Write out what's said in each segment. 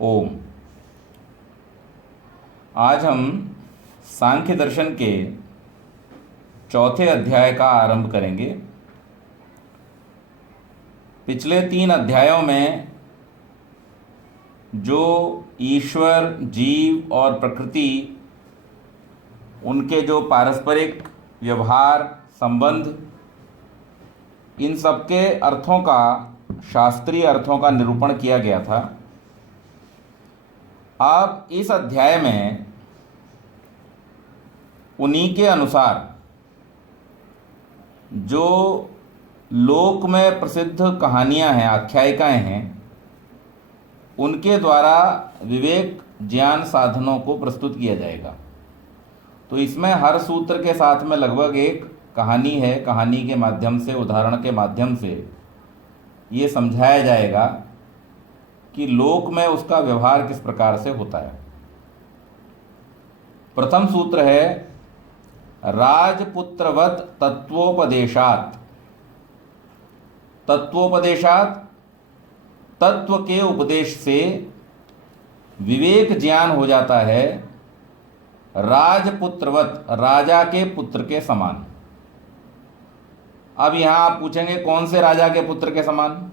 ओम। आज हम सांख्य दर्शन के चौथे अध्याय का आरंभ करेंगे। पिछले 3 अध्यायों में जो ईश्वर, जीव और प्रकृति, उनके जो पारस्परिक व्यवहार, संबंध, इन सबके अर्थों का, शास्त्रीय अर्थों का निरूपण किया गया था। अब इस अध्याय में उन्हीं के अनुसार जो लोक में प्रसिद्ध कहानियां हैं, आख्यायिकाएं हैं, उनके द्वारा विवेक ज्ञान साधनों को प्रस्तुत किया जाएगा। तो इसमें हर सूत्र के साथ में लगभग एक कहानी है। कहानी के माध्यम से, उदाहरण के माध्यम से ये समझाया जाएगा कि लोक में उसका व्यवहार किस प्रकार से होता है। प्रथम सूत्र है राजपुत्रवत तत्वोपदेशात। तत्वोपदेशात, तत्व के उपदेश से विवेक ज्ञान हो जाता है राजपुत्रवत, राजा के पुत्र के समान। अब यहां आप पूछेंगे कौन से राजा के पुत्र के समान,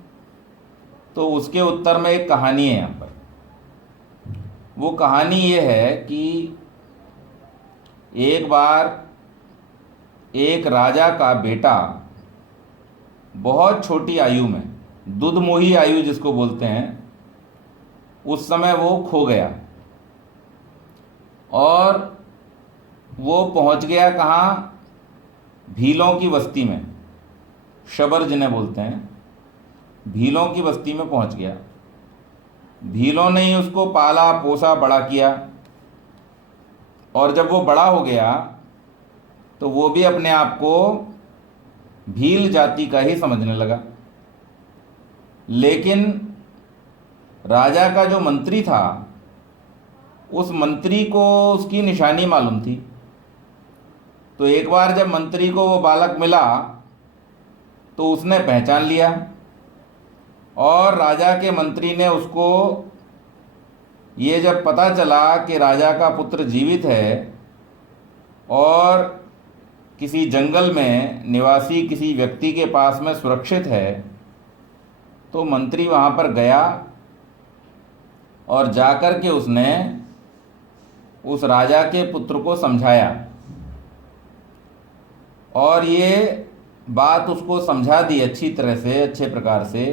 तो उसके उत्तर में एक कहानी है। यहां पर वो कहानी ये है कि एक बार एक राजा का बेटा बहुत छोटी आयु में, दुधमोही आयु जिसको बोलते हैं, उस समय वो खो गया और वो पहुंच गया कहाँ? भीलों की बस्ती में, शबर जिन्हें बोलते हैं, भीलों की बस्ती में पहुंच गया। भीलों ने ही उसको पाला पोसा बड़ा किया, और जब वो बड़ा हो गया तो वो भी अपने आप को भील जाति का ही समझने लगा। लेकिन राजा का जो मंत्री था, उस मंत्री को उसकी निशानी मालूम थी। तो एक बार जब मंत्री को वो बालक मिला तो उसने पहचान लिया, और राजा के मंत्री ने उसको, ये जब पता चला कि राजा का पुत्र जीवित है और किसी जंगल में निवासी किसी व्यक्ति के पास में सुरक्षित है, तो मंत्री वहाँ पर गया और जाकर के उसने उस राजा के पुत्र को समझाया, और ये बात उसको समझा दी अच्छी तरह से, अच्छे प्रकार से,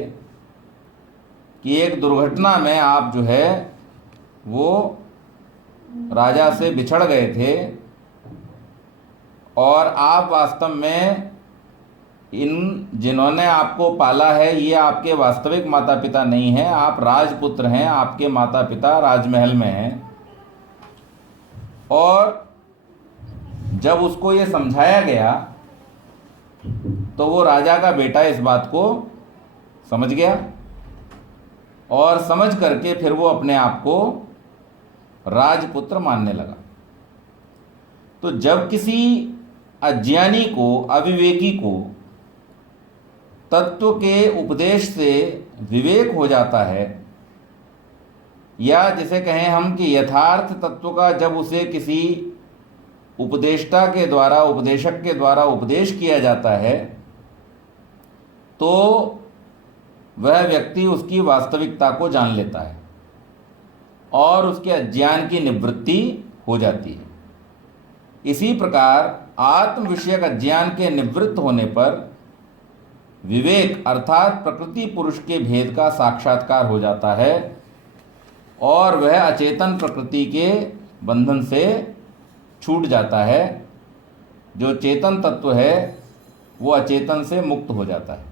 कि एक दुर्घटना में आप जो है वो राजा से बिछड़ गए थे, और आप वास्तव में इन जिन्होंने आपको पाला है ये आपके वास्तविक माता पिता नहीं हैं, आप राजपुत्र हैं, आपके माता पिता राजमहल में हैं। और जब उसको ये समझाया गया तो वो राजा का बेटा इस बात को समझ गया, और समझ करके फिर वो अपने आप को राजपुत्र मानने लगा। तो जब किसी अज्ञानी को, अविवेकी को तत्व के उपदेश से विवेक हो जाता है, या जिसे कहें हम कि यथार्थ तत्व का जब उसे किसी उपदेष्टा के द्वारा, उपदेशक के द्वारा उपदेश किया जाता है, तो वह व्यक्ति उसकी वास्तविकता को जान लेता है और उसके अज्ञान की निवृत्ति हो जाती है। इसी प्रकार आत्म विषयक अज्ञान के निवृत्त होने पर विवेक अर्थात प्रकृति पुरुष के भेद का साक्षात्कार हो जाता है, और वह अचेतन प्रकृति के बंधन से छूट जाता है। जो चेतन तत्व है वो अचेतन से मुक्त हो जाता है।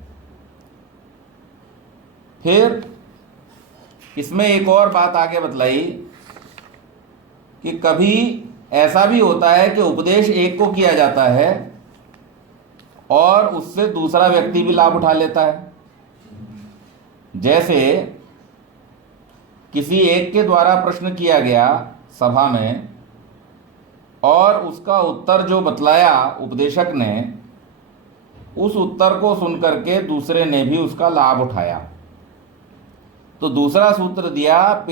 फिर इसमें एक और बात आगे बतलाई कि कभी ऐसा भी होता है कि उपदेश एक को किया जाता है और उससे दूसरा व्यक्ति भी लाभ उठा लेता है। जैसे किसी एक के द्वारा प्रश्न किया गया सभा में, और उसका उत्तर जो बतलाया उपदेशक ने, उस उत्तर को सुनकर के दूसरे ने भी उसका लाभ उठाया। तो दूसरा सूत्र दिया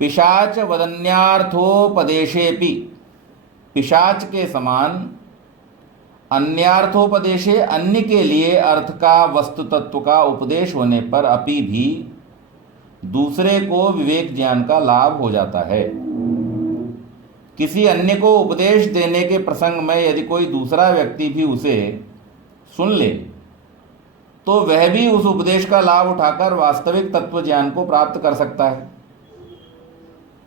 पिशाच वदन्यार्थोपदेशेपि, पिशाच के समान अन्यार्थोपदेशे, अन्य के लिए अर्थ का वस्तु तत्व का उपदेश होने पर अपि भी दूसरे को विवेक ज्ञान का लाभ हो जाता है। किसी अन्य को उपदेश देने के प्रसंग में यदि कोई दूसरा व्यक्ति भी उसे सुन ले तो वह भी उस उपदेश का लाभ उठाकर वास्तविक तत्व ज्ञान को प्राप्त कर सकता है।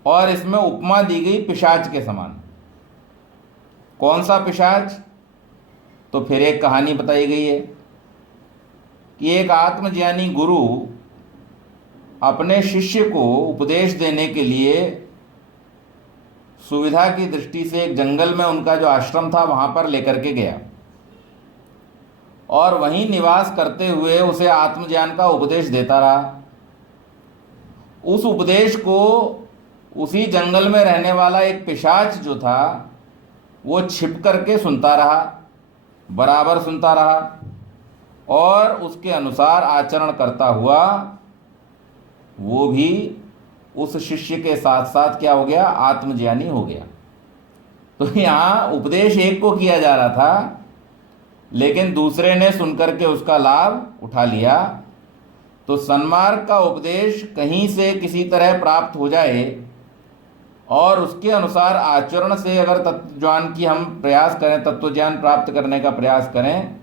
और इसमें उपमा दी गई पिशाच के समान। कौन सा पिशाच? तो फिर एक कहानी बताई गई है कि एक आत्मज्ञानी गुरु अपने शिष्य को उपदेश देने के लिए सुविधा की दृष्टि से एक जंगल में उनका जो आश्रम था वहां पर लेकर के गया और वहीं निवास करते हुए उसे आत्मज्ञान का उपदेश देता रहा। उस उपदेश को उसी जंगल में रहने वाला एक पिशाच जो था वो छिप करके सुनता रहा, बराबर सुनता रहा और उसके अनुसार आचरण करता हुआ वो भी उस शिष्य के साथ साथ क्या हो गया? आत्मज्ञानी हो गया। तो यहाँ उपदेश एक को किया जा रहा था लेकिन दूसरे ने सुनकर के उसका लाभ उठा लिया। तो सन्मार्ग का उपदेश कहीं से किसी तरह प्राप्त हो जाए और उसके अनुसार आचरण से अगर तत्वज्ञान की हम प्रयास करें, तत्वज्ञान प्राप्त करने का प्रयास करें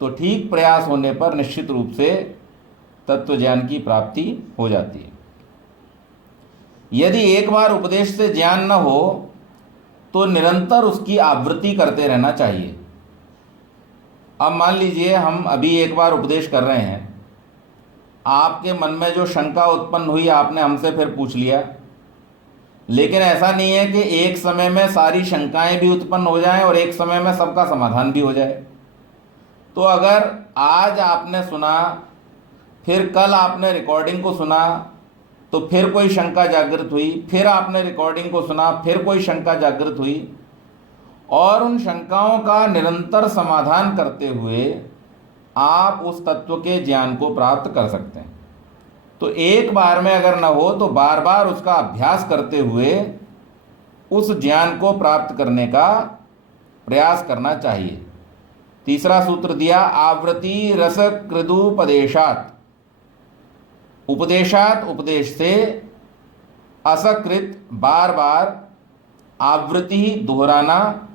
तो ठीक प्रयास होने पर निश्चित रूप से तत्वज्ञान की प्राप्ति हो जाती है। यदि एक बार उपदेश से ज्ञान न हो तो निरंतर उसकी आवृत्ति करते रहना चाहिए। अब मान लीजिए हम अभी एक बार उपदेश कर रहे हैं, आपके मन में जो शंका उत्पन्न हुई आपने हमसे फिर पूछ लिया, लेकिन ऐसा नहीं है कि एक समय में सारी शंकाएं भी उत्पन्न हो जाएं और एक समय में सबका समाधान भी हो जाए। तो अगर आज आपने सुना, फिर कल आपने रिकॉर्डिंग को सुना तो फिर कोई शंका जागृत हुई, फिर आपने रिकॉर्डिंग को सुना, फिर कोई शंका जागृत हुई और उन शंकाओं का निरंतर समाधान करते हुए आप उस तत्व के ज्ञान को प्राप्त कर सकते हैं। तो एक बार में अगर न हो तो बार बार उसका अभ्यास करते हुए उस ज्ञान को प्राप्त करने का प्रयास करना चाहिए। तीसरा सूत्र दिया आवृत्ति रस कृदुपदेशात, उपदेशात उपदेश से, असकृत बार बार, आवृत्ति दोहराना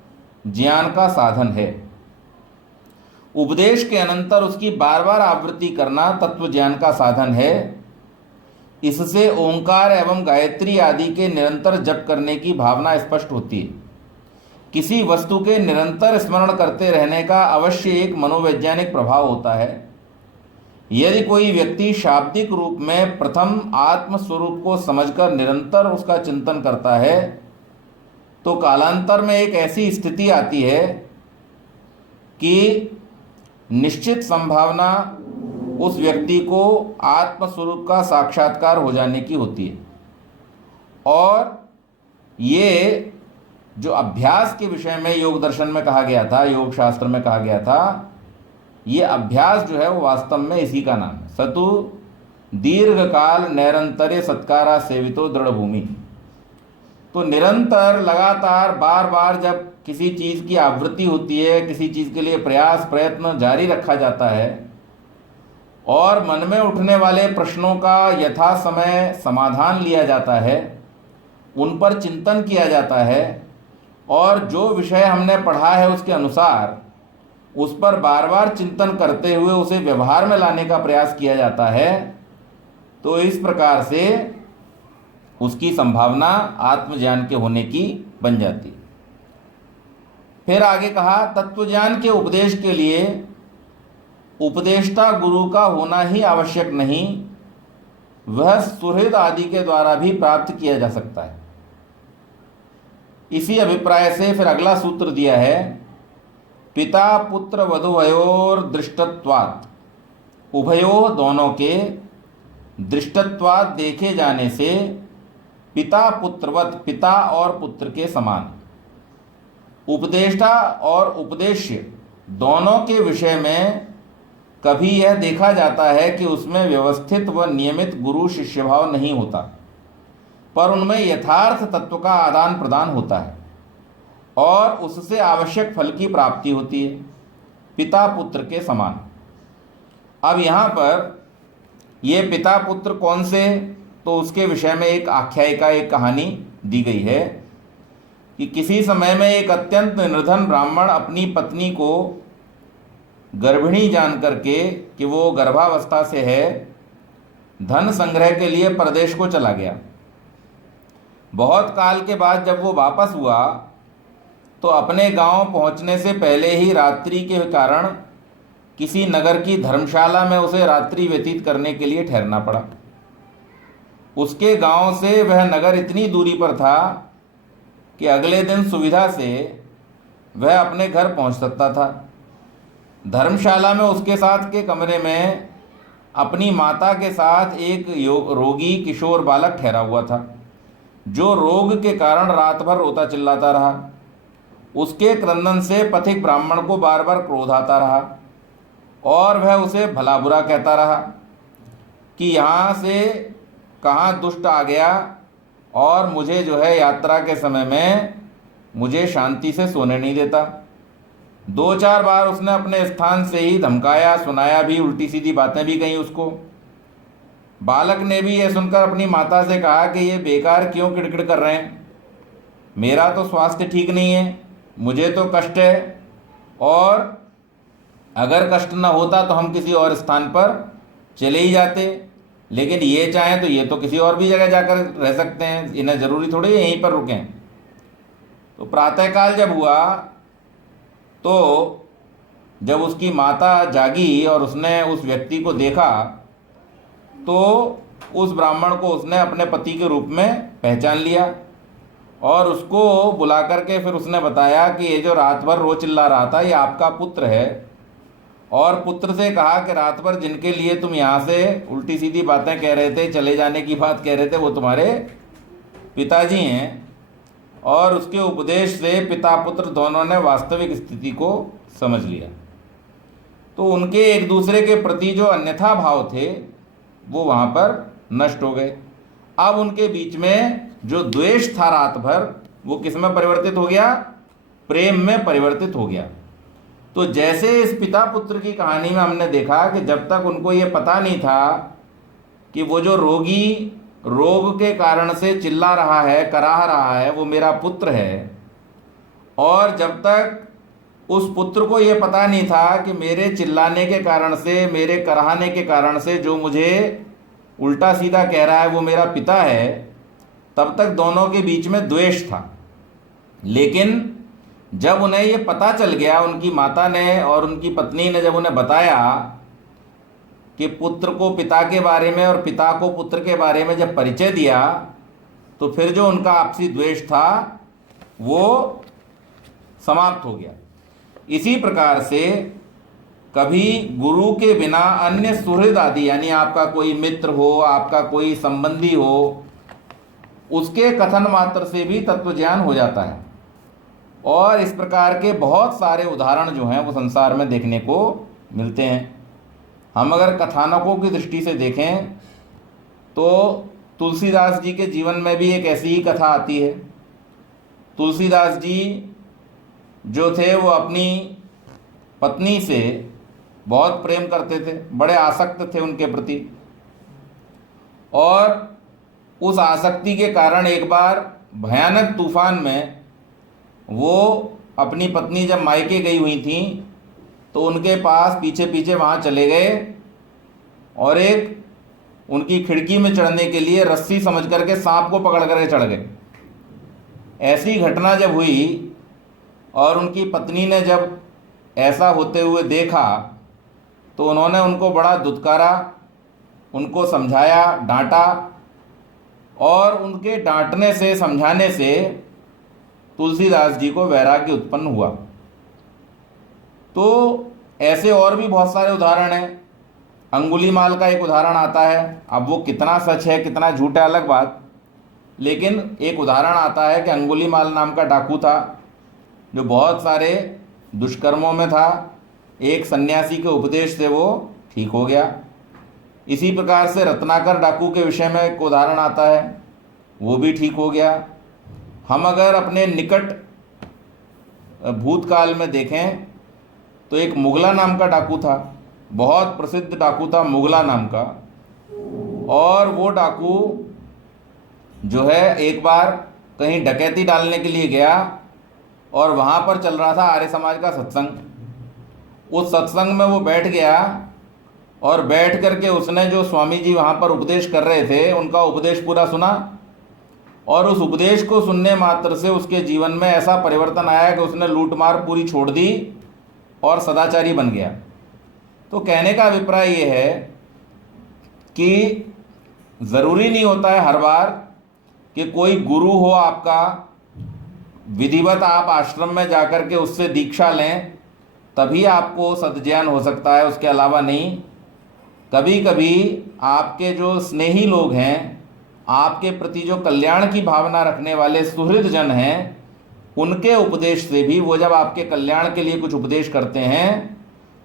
ज्ञान का साधन है। उपदेश के अनंतर उसकी बार बार आवृत्ति करना तत्व ज्ञान का साधन है। इससे ओंकार एवं गायत्री आदि के निरंतर जप करने की भावना स्पष्ट होती है। किसी वस्तु के निरंतर स्मरण करते रहने का अवश्य एक मनोवैज्ञानिक प्रभाव होता है। यदि कोई व्यक्ति शाब्दिक रूप में प्रथम आत्म स्वरूप को समझकर निरंतर उसका चिंतन करता है तो कालांतर में एक ऐसी स्थिति आती है कि निश्चित संभावना उस व्यक्ति को आत्म स्वरूप का साक्षात्कार हो जाने की होती है। और ये जो अभ्यास के विषय में योग दर्शन में कहा गया था, योग शास्त्र में कहा गया था, ये अभ्यास जो है वो वास्तव में इसी का नाम है। सतु दीर्घ काल नैरंतर्य सत्कारा सेवितो दृढ़ भूमि। तो निरंतर लगातार बार बार जब किसी चीज़ की आवृत्ति होती है, किसी चीज़ के लिए प्रयास प्रयत्न जारी रखा जाता है और मन में उठने वाले प्रश्नों का यथा समय समाधान लिया जाता है, उन पर चिंतन किया जाता है और जो विषय हमने पढ़ा है उसके अनुसार उस पर बार बार चिंतन करते हुए उसे व्यवहार में लाने का प्रयास किया जाता है, तो इस प्रकार से उसकी संभावना आत्मज्ञान के होने की बन जाती है। फिर आगे कहा तत्वज्ञान के उपदेश के लिए उपदेष्टा गुरु का होना ही आवश्यक नहीं, वह सुहृद आदि के द्वारा भी प्राप्त किया जा सकता है। इसी अभिप्राय से फिर अगला सूत्र दिया है पिता पुत्र वधुवयोर दृष्टत्वात्, उभयो दोनों के दृष्टत्वात् देखे जाने से पिता पुत्रवत, पिता और पुत्र के समान, उपदेष्टा और उपदेश्य दोनों के विषय में कभी यह देखा जाता है कि उसमें व्यवस्थित व नियमित गुरु शिष्य भाव नहीं होता, पर उनमें यथार्थ तत्व का आदान प्रदान होता है और उससे आवश्यक फल की प्राप्ति होती है, पिता पुत्र के समान। अब यहाँ पर ये पिता पुत्र कौन से, तो उसके विषय में एक आख्यायिका, एक कहानी दी गई है कि किसी समय में एक अत्यंत निर्धन ब्राह्मण अपनी पत्नी को गर्भिणी जान करके कि वो गर्भावस्था से है, धन संग्रह के लिए परदेश को चला गया। बहुत काल के बाद जब वो वापस हुआ तो अपने गांव पहुंचने से पहले ही रात्रि के कारण किसी नगर की धर्मशाला में उसे रात्रि व्यतीत करने के लिए ठहरना पड़ा। उसके गांव से वह नगर इतनी दूरी पर था कि अगले दिन सुविधा से वह अपने घर पहुंच सकता था। धर्मशाला में उसके साथ के कमरे में अपनी माता के साथ एक रोगी किशोर बालक ठहरा हुआ था, जो रोग के कारण रात भर रोता चिल्लाता रहा। उसके क्रंदन से पथिक ब्राह्मण को बार बार क्रोध आता रहा और वह उसे भला बुरा कहता रहा कि यहाँ से कहाँ दुष्ट आ गया और मुझे जो है यात्रा के समय में मुझे शांति से सोने नहीं देता। 2-4 बार उसने अपने स्थान से ही धमकाया, सुनाया भी, उल्टी सीधी बातें भी कही उसको। बालक ने भी यह सुनकर अपनी माता से कहा कि ये बेकार क्यों किड़किड़ कर रहे हैं, मेरा तो स्वास्थ्य ठीक नहीं है, मुझे तो कष्ट है, और अगर कष्ट न होता तो हम किसी और स्थान पर चले ही जाते, लेकिन ये चाहें तो ये तो किसी और भी जगह जाकर रह सकते हैं, इन्हें ज़रूरी थोड़ी यहीं पर रुकें। तो प्रातःकाल जब हुआ तो जब उसकी माता जागी और उसने उस व्यक्ति को देखा तो उस ब्राह्मण को उसने अपने पति के रूप में पहचान लिया और उसको बुला करके फिर उसने बताया कि ये जो रात भर रो चिल्ला रहा था ये आपका पुत्र है, और पुत्र से कहा कि रात भर जिनके लिए तुम यहाँ से उल्टी सीधी बातें कह रहे थे, चले जाने की बात कह रहे थे, वो तुम्हारे पिताजी हैं। और उसके उपदेश से पिता पुत्र दोनों ने वास्तविक स्थिति को समझ लिया। तो उनके एक दूसरे के प्रति जो अन्यथा भाव थे वो वहाँ पर नष्ट हो गए। अब उनके बीच में जो द्वेष था रात भर वो किस में परिवर्तित हो गया, प्रेम में परिवर्तित हो गया। तो जैसे इस पिता पुत्र की कहानी में हमने देखा कि जब तक उनको ये पता नहीं था कि वो जो रोगी रोग के कारण से चिल्ला रहा है, कराह रहा है, वो मेरा पुत्र है, और जब तक उस पुत्र को ये पता नहीं था कि मेरे चिल्लाने के कारण से, मेरे कराहने के कारण से जो मुझे उल्टा सीधा कह रहा है वो मेरा पिता है, तब तक दोनों के बीच में द्वेष था। लेकिन जब उन्हें ये पता चल गया, उनकी माता ने और उनकी पत्नी ने जब उन्हें बताया कि पुत्र को पिता के बारे में और पिता को पुत्र के बारे में जब परिचय दिया, तो फिर जो उनका आपसी द्वेष था वो समाप्त हो गया। इसी प्रकार से कभी गुरु के बिना अन्य सुहृद आदि, यानी आपका कोई मित्र हो, आपका कोई संबंधी हो, उसके कथन मात्र से भी तत्व ज्ञान हो जाता है। और इस प्रकार के बहुत सारे उदाहरण जो हैं वो संसार में देखने को मिलते हैं। हम अगर कथानकों की दृष्टि से देखें तो तुलसीदास जी के जीवन में भी एक ऐसी ही कथा आती है। तुलसीदास जी जो थे वो अपनी पत्नी से बहुत प्रेम करते थे, बड़े आसक्त थे उनके प्रति, और उस आसक्ति के कारण एक बार भयानक तूफान में वो अपनी पत्नी जब मायके गई हुई थी तो उनके पास पीछे पीछे वहाँ चले गए और एक उनकी खिड़की में चढ़ने के लिए रस्सी समझ करके सांप को पकड़ करके चढ़ गए। ऐसी घटना जब हुई और उनकी पत्नी ने जब ऐसा होते हुए देखा तो उन्होंने उनको बड़ा दुत्कारा, उनको समझाया, डांटा, और उनके डांटने से, समझाने से तुलसीदास जी को वैराग्य उत्पन्न हुआ। तो ऐसे और भी बहुत सारे उदाहरण हैं। अंगुलीमाल का एक उदाहरण आता है, अब वो कितना सच है कितना झूठ है अलग बात, लेकिन एक उदाहरण आता है कि अंगुलीमाल नाम का डाकू था जो बहुत सारे दुष्कर्मों में था, एक सन्यासी के उपदेश से वो ठीक हो गया। इसी प्रकार से रत्नाकर डाकू के विषय में एक उदाहरण आता है, वो भी ठीक हो गया। हम अगर अपने निकट भूतकाल में देखें तो एक मुगला नाम का डाकू था, बहुत प्रसिद्ध डाकू था मुगला नाम का। और वो डाकू जो है एक बार कहीं डकैती डालने के लिए गया और वहाँ पर चल रहा था आर्य समाज का सत्संग। उस सत्संग में वो बैठ गया और बैठ करके उसने जो स्वामी जी वहाँ पर उपदेश कर रहे थे उनका उपदेश पूरा सुना, और उस उपदेश को सुनने मात्र से उसके जीवन में ऐसा परिवर्तन आया कि उसने लूटमार पूरी छोड़ दी और सदाचारी बन गया। तो कहने का अभिप्राय ये है कि ज़रूरी नहीं होता है हर बार कि कोई गुरु हो आपका, विधिवत आप आश्रम में जाकर के उससे दीक्षा लें तभी आपको सद्ज्ञान हो सकता है, उसके अलावा नहीं। कभी कभी आपके जो स्नेही लोग हैं, आपके प्रति जो कल्याण की भावना रखने वाले सुहृद जन हैं, उनके उपदेश से भी, वो जब आपके कल्याण के लिए कुछ उपदेश करते हैं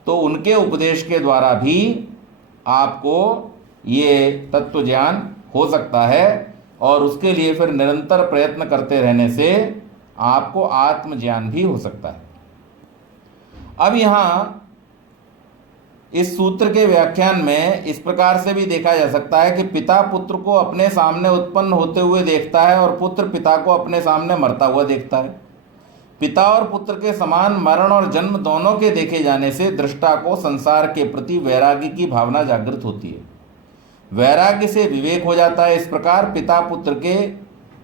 तो उनके उपदेश के द्वारा भी आपको ये तत्व ज्ञान हो सकता है, और उसके लिए फिर निरंतर प्रयत्न करते रहने से आपको आत्मज्ञान भी हो सकता है। अब यहाँ इस सूत्र के व्याख्यान में इस प्रकार से भी देखा जा सकता है कि पिता पुत्र को अपने सामने उत्पन्न होते हुए देखता है और पुत्र पिता को अपने सामने मरता हुआ देखता है। पिता और पुत्र के समान मरण और जन्म दोनों के देखे जाने से दृष्टा को संसार के प्रति वैराग्य की भावना जागृत होती है। वैराग्य से विवेक हो जाता है। इस प्रकार पिता पुत्र के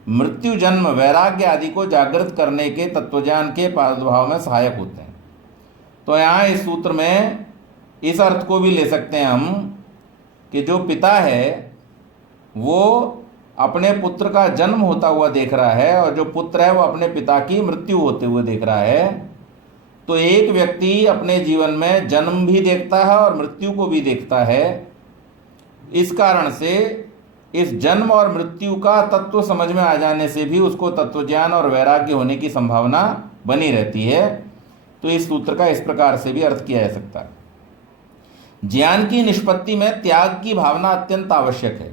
मृत्यु जन्म वैराग्य आदि को जागृत करने के तत्वज्ञान के प्रादुर्भाव में सहायक होते हैं। तो यहाँ इस सूत्र में इस अर्थ को भी ले सकते हैं हम कि जो पिता है वो अपने पुत्र का जन्म होता हुआ देख रहा है और जो पुत्र है वो अपने पिता की मृत्यु होते हुए देख रहा है। तो एक व्यक्ति अपने जीवन में जन्म भी देखता है और मृत्यु को भी देखता है। इस कारण से इस जन्म और मृत्यु का तत्व समझ में आ जाने से भी उसको तत्वज्ञान और वैराग्य होने की संभावना बनी रहती है। तो इस सूत्र का इस प्रकार से भी अर्थ किया जा सकता है। ज्ञान की निष्पत्ति में त्याग की भावना अत्यंत आवश्यक है।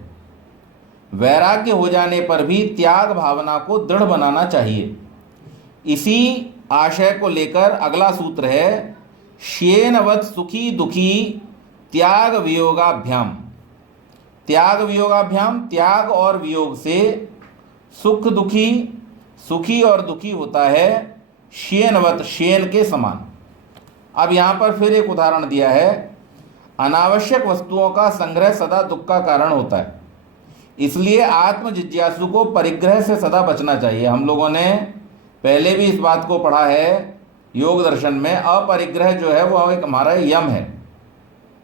वैराग्य हो जाने पर भी त्याग भावना को दृढ़ बनाना चाहिए। इसी आशय को लेकर अगला सूत्र है, श्येनवत् सुखी दुखी त्याग वियोगाभ्याम। त्याग वियोगाभ्याम, त्याग और वियोग से सुख दुखी, सुखी और दुखी होता है श्येनवत्, श्येन के समान। अब यहाँ पर फिर एक उदाहरण दिया है, अनावश्यक वस्तुओं का संग्रह सदा दुख का कारण होता है। इसलिए आत्म जिज्ञासु को परिग्रह से सदा बचना चाहिए। हम लोगों ने पहले भी इस बात को पढ़ा है योग दर्शन में। अपरिग्रह जो है वो एक हमारा यम है,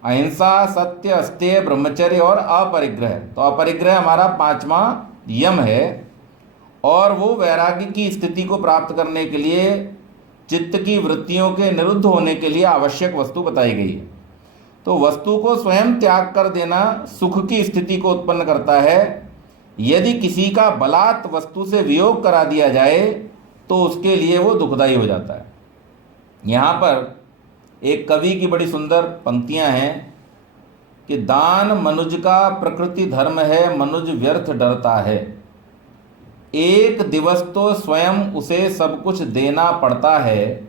अहिंसा, सत्य, अस्तेय, ब्रह्मचर्य और अपरिग्रह। तो अपरिग्रह हमारा 5वां यम है, और वो वैराग्य की स्थिति को प्राप्त करने के लिए चित्त की वृत्तियों के निरुद्ध होने के लिए आवश्यक वस्तु बताई गई है। तो वस्तु को स्वयं त्याग कर देना सुख की स्थिति को उत्पन्न करता है। यदि किसी का बलात् वस्तु से वियोग करा दिया जाए तो उसके लिए वो दुखदायी हो जाता है। यहाँ पर एक कवि की बड़ी सुंदर पंक्तियाँ हैं कि दान मनुज का प्रकृति धर्म है, मनुज व्यर्थ डरता है। एक दिवस तो स्वयं उसे सब कुछ देना पड़ता है।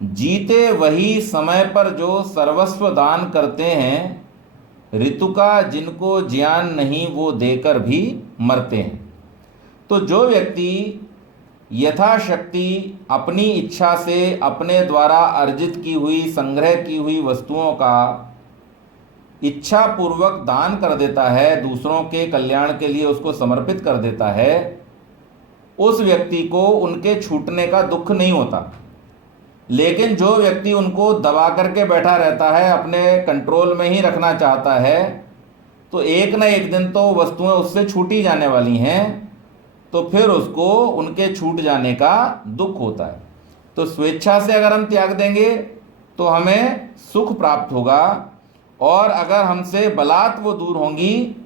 जीते वही समय पर जो सर्वस्व दान करते हैं। ऋतु का जिनको ज्ञान नहीं वो देकर भी मरते हैं। तो जो व्यक्ति यथाशक्ति अपनी इच्छा से अपने द्वारा अर्जित की हुई, संग्रह की हुई वस्तुओं का इच्छा पूर्वक दान कर देता है, दूसरों के कल्याण के लिए उसको समर्पित कर देता है, उस व्यक्ति को उनके छूटने का दुख नहीं होता। लेकिन जो व्यक्ति उनको दबा करके बैठा रहता है, अपने कंट्रोल में ही रखना चाहता है, तो एक न एक दिन तो वस्तुएं उससे छूटी जाने वाली हैं, तो फिर उसको उनके छूट जाने का दुख होता है। तो स्वेच्छा से अगर हम त्याग देंगे तो हमें सुख प्राप्त होगा, और अगर हमसे बलात् वो दूर होंगी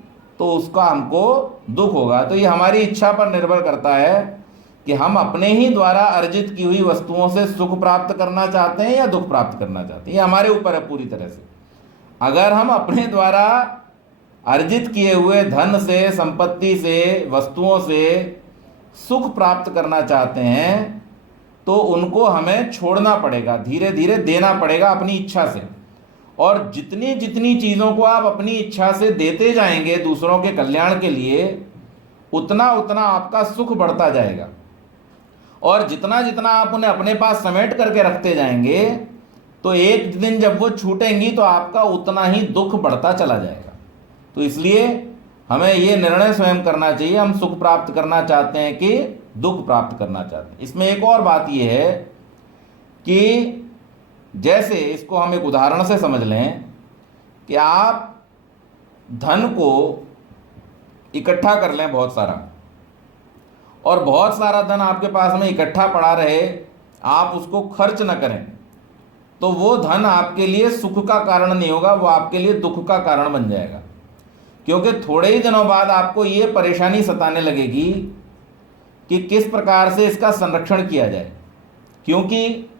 तो उसका हमको दुख होगा। तो ये हमारी इच्छा पर निर्भर करता है कि हम अपने ही द्वारा अर्जित की हुई वस्तुओं से सुख प्राप्त करना चाहते हैं या दुख प्राप्त करना चाहते हैं, ये हमारे ऊपर है पूरी तरह से। अगर हम अपने द्वारा अर्जित किए हुए धन से, संपत्ति से, वस्तुओं से सुख प्राप्त करना चाहते हैं तो उनको हमें छोड़ना पड़ेगा, धीरे धीरे देना पड़ेगा अपनी इच्छा से। और जितनी जितनी चीज़ों को आप अपनी इच्छा से देते जाएंगे दूसरों के कल्याण के लिए, उतना उतना आपका सुख बढ़ता जाएगा। और जितना जितना आप उन्हें अपने पास समेट करके रखते जाएंगे तो एक दिन जब वो छूटेंगी तो आपका उतना ही दुख बढ़ता चला जाएगा। तो इसलिए हमें ये निर्णय स्वयं करना चाहिए, हम सुख प्राप्त करना चाहते हैं कि दुख प्राप्त करना चाहते हैं। इसमें एक और बात यह है कि जैसे इसको हम एक उदाहरण से समझ लें कि आप धन को इकट्ठा कर लें बहुत सारा, और बहुत सारा धन आपके पास में इकट्ठा पड़ा रहे, आप उसको खर्च न करें, तो वो धन आपके लिए सुख का कारण नहीं होगा, वो आपके लिए दुख का कारण बन जाएगा। क्योंकि थोड़े ही दिनों बाद आपको ये परेशानी सताने लगेगी कि किस प्रकार से इसका संरक्षण किया जाए। क्योंकि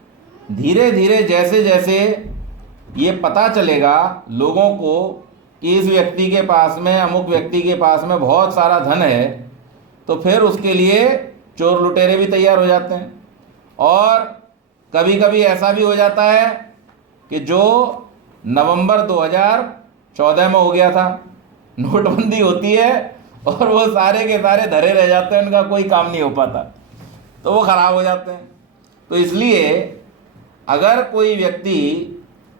धीरे धीरे जैसे जैसे ये पता चलेगा लोगों को कि इस व्यक्ति के पास में, अमुक व्यक्ति के पास में बहुत सारा धन है, तो फिर उसके लिए चोर लुटेरे भी तैयार हो जाते हैं। और कभी कभी ऐसा भी हो जाता है कि जो नवंबर 2014 में हो गया था, नोटबंदी होती है और वो सारे के सारे धरे रह जाते हैं, उनका कोई काम नहीं हो पाता, तो वो खराब हो जाते हैं। तो इसलिए अगर कोई व्यक्ति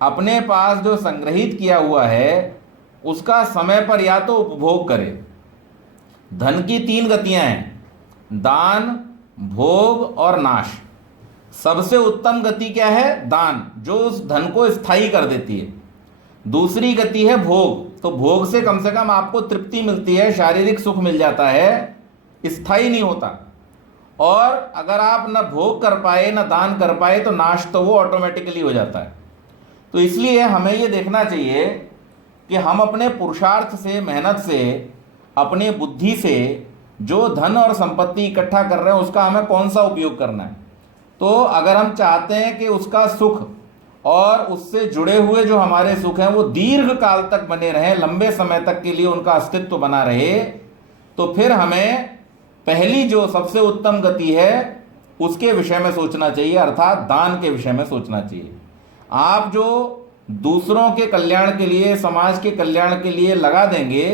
अपने पास जो संग्रहित किया हुआ है उसका समय पर या तो उपभोग करे। धन की 3 गतियां हैं, दान, भोग और नाश। सबसे उत्तम गति क्या है? दान, जो उस धन को स्थायी कर देती है। दूसरी गति है भोग, तो भोग से कम आपको तृप्ति मिलती है, शारीरिक सुख मिल जाता है, स्थायी नहीं होता। और अगर आप न भोग कर पाए न दान कर पाए तो नाश तो वो ऑटोमेटिकली हो जाता है। तो इसलिए हमें ये देखना चाहिए कि हम अपने पुरुषार्थ से, मेहनत से, अपनी बुद्धि से जो धन और संपत्ति इकट्ठा कर रहे हैं उसका हमें कौन सा उपयोग करना है। तो अगर हम चाहते हैं कि उसका सुख और उससे जुड़े हुए जो हमारे सुख हैं वो दीर्घ काल तक बने रहें, लंबे समय तक के लिए उनका अस्तित्व बना रहे, तो फिर हमें पहली जो सबसे उत्तम गति है उसके विषय में सोचना चाहिए, अर्थात दान के विषय में सोचना चाहिए। आप जो दूसरों के कल्याण के लिए, समाज के कल्याण के लिए लगा देंगे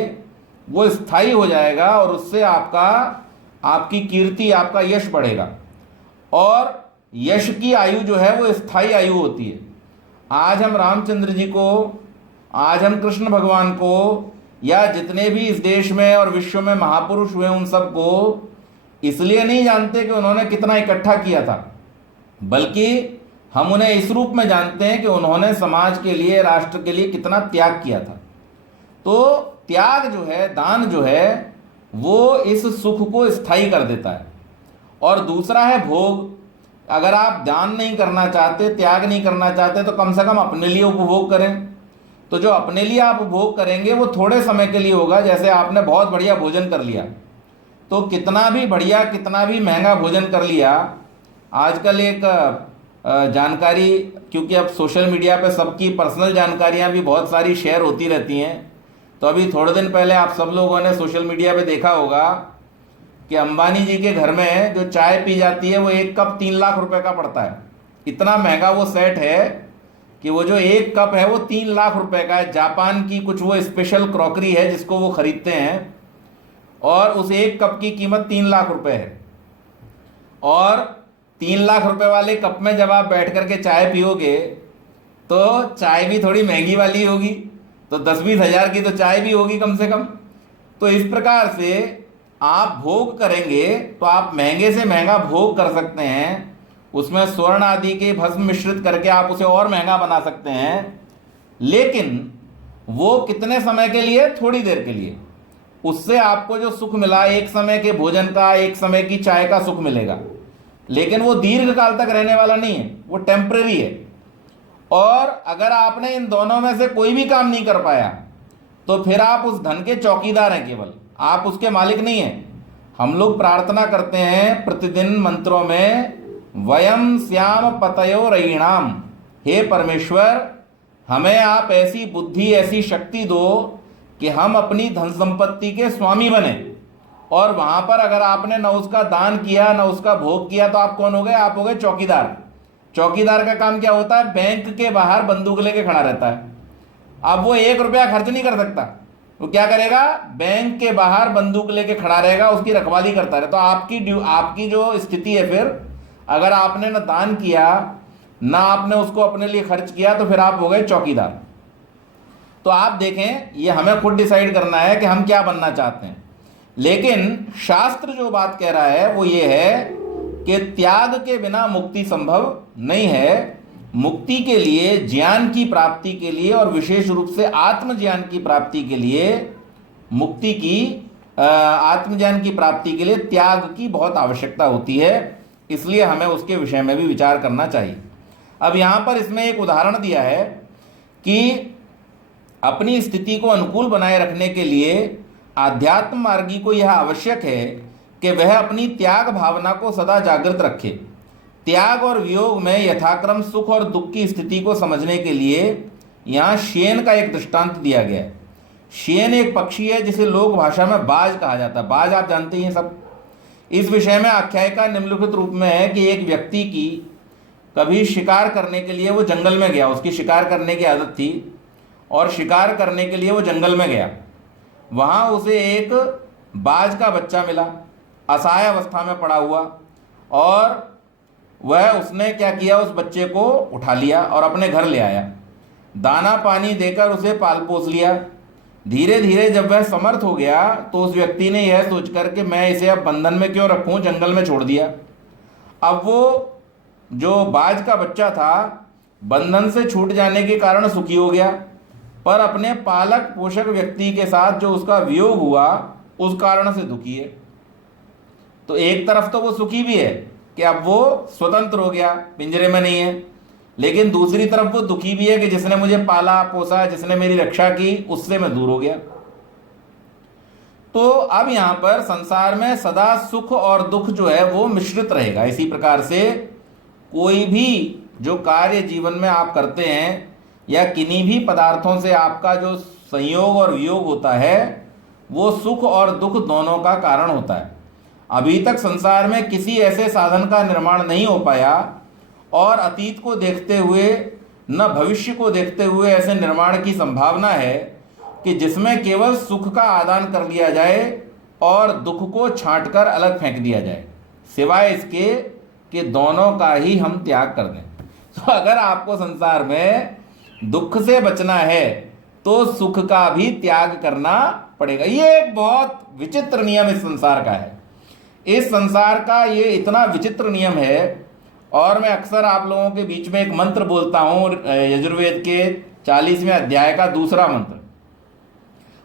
वो स्थायी हो जाएगा और उससे आपकी कीर्ति, आपका यश बढ़ेगा। और यश की आयु जो है वो स्थायी आयु होती है। आज हम रामचंद्र जी को, आज हम कृष्ण भगवान को, या जितने भी इस देश में और विश्व में महापुरुष हुए उन सबको इसलिए नहीं जानते कि उन्होंने कितना इकट्ठा किया था, बल्कि हम उन्हें इस रूप में जानते हैं कि उन्होंने समाज के लिए, राष्ट्र के लिए कितना त्याग किया था। तो त्याग जो है, दान जो है, वो इस सुख को स्थायी कर देता है। और दूसरा है भोग। अगर आप दान नहीं करना चाहते, त्याग नहीं करना चाहते, तो कम से कम अपने लिए उपभोग करें। तो जो अपने लिए आप उपभोग करेंगे वो थोड़े समय के लिए होगा। जैसे आपने बहुत बढ़िया भोजन कर लिया, तो कितना भी बढ़िया, कितना भी महंगा भोजन कर लिया, आजकल एक जानकारी, क्योंकि अब सोशल मीडिया पे सबकी पर्सनल जानकारियां भी बहुत सारी शेयर होती रहती हैं, तो अभी थोड़े दिन पहले आप सब लोगों ने सोशल मीडिया पे देखा होगा कि अंबानी जी के घर में जो चाय पी जाती है वो एक कप 3 लाख रुपए का पड़ता है। इतना महंगा वो सेट है कि वो जो एक कप है वो 3 लाख रुपए का है। जापान की कुछ वो स्पेशल क्रॉकरी है जिसको वो खरीदते हैं, और उस एक कप की कीमत 3 लाख रुपए है। और 3 लाख रुपए वाले कप में जब आप बैठ करके चाय पियोगे तो चाय भी थोड़ी महंगी वाली होगी, तो 10-20 हज़ार की तो चाय भी होगी कम से कम। तो इस प्रकार से आप भोग करेंगे तो आप महंगे से महंगा भोग कर सकते हैं, उसमें स्वर्ण आदि के भस्म मिश्रित करके आप उसे और महंगा बना सकते हैं, लेकिन वो कितने समय के लिए? थोड़ी देर के लिए। उससे आपको जो सुख मिला, एक समय के भोजन का, एक समय की चाय का सुख मिलेगा, लेकिन वो दीर्घ काल तक रहने वाला नहीं है, वो टेम्परेरी है। और अगर आपने इन दोनों में से कोई भी काम नहीं कर पाया तो फिर आप उस धन के चौकीदार हैं, केवल आप उसके मालिक नहीं हैं। हम लोग प्रार्थना करते हैं प्रतिदिन मंत्रों में, वयम श्याम पतयो रयिणाम, हे परमेश्वर हमें आप ऐसी बुद्धि ऐसी शक्ति दो कि हम अपनी धन संपत्ति के स्वामी बने। और वहां पर अगर आपने न उसका दान किया न उसका भोग किया तो आप कौन हो गए? आप हो गए चौकीदार। चौकीदार का काम क्या होता है? बैंक के बाहर बंदूक लेके खड़ा रहता है। अब वो 1 रुपया खर्च नहीं कर सकता, वो क्या करेगा? बैंक के बाहर बंदूक लेके खड़ा रहेगा, उसकी रखवाली करता रहे। तो आपकी जो स्थिति है, फिर अगर आपने न दान किया ना आपने उसको अपने लिए खर्च किया तो फिर आप हो गए चौकीदार। तो आप देखें, ये हमें खुद डिसाइड करना है कि हम क्या बनना चाहते हैं। लेकिन शास्त्र जो बात कह रहा है वो ये है कि त्याग के बिना मुक्ति संभव नहीं है। मुक्ति के लिए, ज्ञान की प्राप्ति के लिए और विशेष रूप से आत्मज्ञान की प्राप्ति के लिए, आत्मज्ञान की प्राप्ति के लिए त्याग की बहुत आवश्यकता होती है। इसलिए हमें उसके विषय में भी विचार करना चाहिए। अब यहाँ पर इसमें एक उदाहरण दिया है कि अपनी स्थिति को अनुकूल बनाए रखने के लिए आध्यात्म मार्गी को यह आवश्यक है कि वह अपनी त्याग भावना को सदा जागृत रखे। त्याग और वियोग में यथाक्रम सुख और दुख की स्थिति को समझने के लिए यहाँ शेन का एक दृष्टांत दिया गया है। शेन एक पक्षी है जिसे लोक भाषा में बाज कहा जाता है। बाज आप जानते ही हैं सब। इस विषय में आख्यायिका निम्नलिखित रूप में है कि एक व्यक्ति की कभी शिकार करने के लिए वो जंगल में गया। उसकी शिकार करने की आदत थी और शिकार करने के लिए वो जंगल में गया। वहाँ उसे एक बाज का बच्चा मिला, असहाय अवस्था में पड़ा हुआ, और उसने क्या किया? उस बच्चे को उठा लिया और अपने घर ले आया। दाना पानी देकर उसे पाल पोस लिया। धीरे धीरे जब वह समर्थ हो गया तो उस व्यक्ति ने यह सोचकर कि मैं इसे अब बंधन में क्यों रखूं, जंगल में छोड़ दिया। अब वो जो बाज का बच्चा था बंधन से छूट जाने के कारण सुखी हो गया, पर अपने पालक पोषक व्यक्ति के साथ जो उसका वियोग हुआ उस कारण से दुखी है। तो एक तरफ तो वो सुखी भी है कि अब वो स्वतंत्र हो गया, पिंजरे में नहीं है, लेकिन दूसरी तरफ वो दुखी भी है कि जिसने मुझे पाला पोसा, जिसने मेरी रक्षा की, उससे मैं दूर हो गया। तो अब यहाँ पर संसार में सदा सुख और दुख जो है वो मिश्रित रहेगा। इसी प्रकार से कोई भी जो कार्य जीवन में आप करते हैं या किन्हीं भी पदार्थों से आपका जो संयोग और वियोग होता है वो सुख और दुख दोनों का कारण होता है। अभी तक संसार में किसी ऐसे साधन का निर्माण नहीं हो पाया और अतीत को देखते हुए न भविष्य को देखते हुए ऐसे निर्माण की संभावना है कि जिसमें केवल सुख का आदान कर लिया जाए और दुख को छांटकर अलग फेंक दिया जाए, सिवाय इसके कि दोनों का ही हम त्याग कर दें। तो अगर आपको संसार में दुख से बचना है तो सुख का भी त्याग करना पड़ेगा। ये एक बहुत विचित्र नियम इस संसार का है। इस संसार का ये इतना विचित्र नियम है, और मैं अक्सर आप लोगों के बीच में एक मंत्र बोलता हूँ, यजुर्वेद के 40वें अध्याय का दूसरा मंत्र।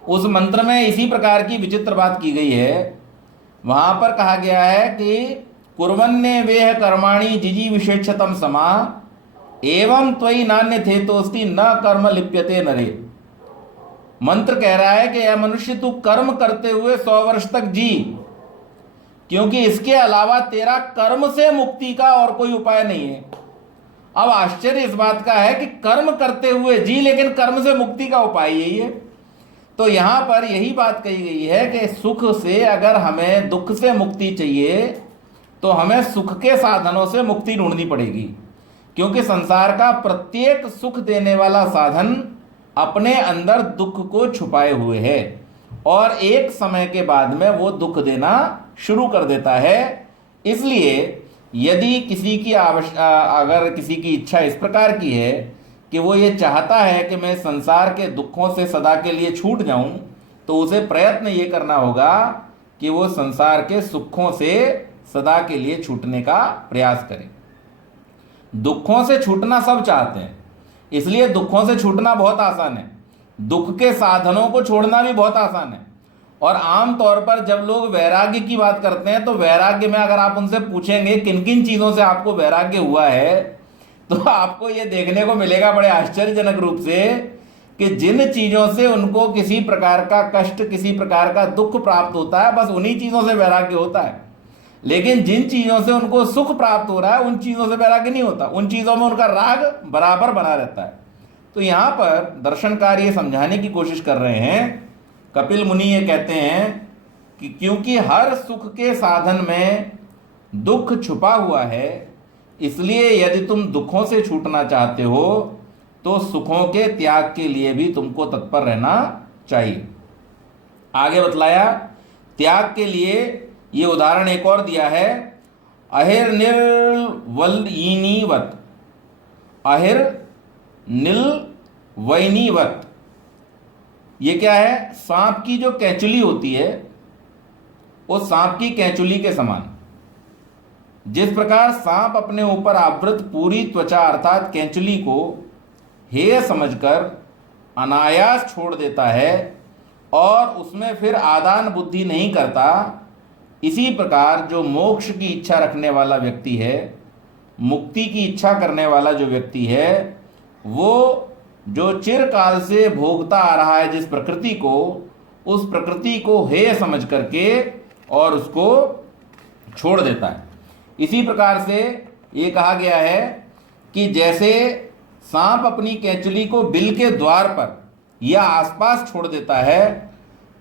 उस मंत्र में इसी प्रकार की विचित्र बात की गई है। वहां पर कहा गया है कि कुर्वन्ने वेह कर्माणि जिजी विशेषतम समा एवं त्वयि नान्य थे तोस्ति न कर्म लिप्यते नरे। मंत्र कह रहा है कि यह मनुष्य तू कर्म करते हुए 100 वर्ष तक जी, क्योंकि इसके अलावा तेरा कर्म से मुक्ति का और कोई उपाय नहीं है। अब आश्चर्य इस बात का है कि कर्म करते हुए जी, लेकिन कर्म से मुक्ति का उपाय यही है। तो यहां पर यही बात कही गई है कि सुख से, अगर हमें दुख से मुक्ति चाहिए तो हमें सुख के साधनों से मुक्ति ढूंढनी पड़ेगी, क्योंकि संसार का प्रत्येक सुख देने वाला साधन अपने अंदर दुख को छुपाए हुए है और एक समय के बाद में वो दुख देना शुरू कर देता है। इसलिए यदि किसी की अगर किसी की इच्छा इस प्रकार की है कि वो ये चाहता है कि मैं संसार के दुखों से सदा के लिए छूट जाऊं, तो उसे प्रयत्न ये करना होगा कि वो संसार के सुखों से सदा के लिए छूटने का प्रयास करे। दुखों से छूटना सब चाहते हैं, इसलिए दुखों से छूटना बहुत आसान है। दुख के साधनों को छोड़ना भी बहुत आसान है। और आम तौर पर जब लोग वैराग्य की बात करते हैं तो वैराग्य में अगर आप उनसे पूछेंगे किन किन चीज़ों से आपको वैराग्य हुआ है, तो आपको ये देखने को मिलेगा बड़े आश्चर्यजनक रूप से कि जिन चीज़ों से उनको किसी प्रकार का कष्ट, किसी प्रकार का दुख प्राप्त होता है, बस उन्हीं चीज़ों से वैराग्य होता है। लेकिन जिन चीज़ों से उनको सुख प्राप्त हो रहा है, उन चीज़ों से वैराग्य नहीं होता, उन चीज़ों में उनका राग बराबर बना रहता है। तो यहाँ पर दर्शनकार ये समझाने की कोशिश कर रहे हैं, कपिल मुनि ये कहते हैं कि क्योंकि हर सुख के साधन में दुख छुपा हुआ है, इसलिए यदि तुम दुखों से छूटना चाहते हो तो सुखों के त्याग के लिए भी तुमको तत्पर रहना चाहिए। आगे बतलाया त्याग के लिए ये उदाहरण एक और दिया है, अहिर निर्वलयिनीवत, अहिर निर्वयिनीवत। ये क्या है? सांप की जो कैंचुली होती है, वो सांप की कैंचुली के समान। जिस प्रकार सांप अपने ऊपर आवृत पूरी त्वचा अर्थात कैंचुली को हेय समझकर अनायास छोड़ देता है और उसमें फिर आदान बुद्धि नहीं करता, इसी प्रकार जो मोक्ष की इच्छा रखने वाला व्यक्ति है, मुक्ति की इच्छा करने वाला जो व्यक्ति है, वो जो चिरकाल से भोगता आ रहा है जिस प्रकृति को, उस प्रकृति को हेय समझ करके और उसको छोड़ देता है। इसी प्रकार से ये कहा गया है कि जैसे सांप अपनी कैंचुली को बिल के द्वार पर या आसपास छोड़ देता है,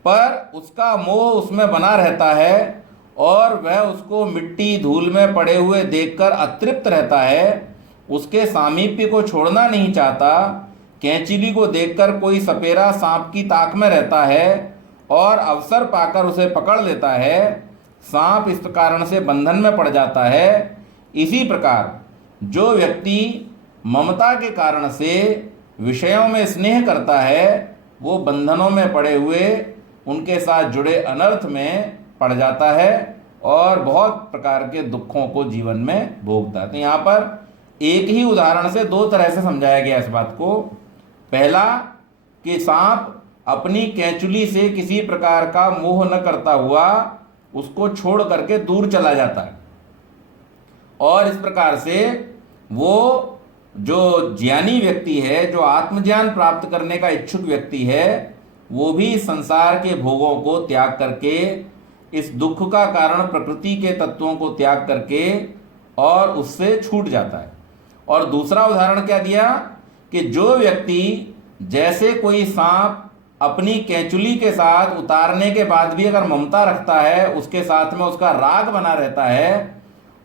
पर उसका मोह उसमें बना रहता है और वह उसको मिट्टी धूल में पड़े हुए देखकर अतृप्त रहता है, उसके सामीप्य को छोड़ना नहीं चाहता, कैंचिली को देखकर कोई सपेरा सांप की ताक में रहता है और अवसर पाकर उसे पकड़ लेता है, सांप इस कारण से बंधन में पड़ जाता है। इसी प्रकार जो व्यक्ति ममता के कारण से विषयों में स्नेह करता है, वो बंधनों में पड़े हुए उनके साथ जुड़े अनर्थ में पड़ जाता है और बहुत प्रकार के दुखों को जीवन में भोगता है। तो यहाँ पर एक ही उदाहरण से दो तरह से समझाया गया इस बात को। पहला कि सांप अपनी कैंचुली से किसी प्रकार का मोह न करता हुआ उसको छोड़ करके दूर चला जाता है, और इस प्रकार से वो जो ज्ञानी व्यक्ति है, जो आत्मज्ञान प्राप्त करने का इच्छुक व्यक्ति है, वो भी संसार के भोगों को त्याग करके, इस दुख का कारण प्रकृति के तत्वों को त्याग करके और उससे छूट जाता है। और दूसरा उदाहरण क्या दिया कि जो व्यक्ति जैसे कोई सांप अपनी कैंचुली के साथ उतारने के बाद भी अगर ममता रखता है, उसके साथ में उसका राग बना रहता है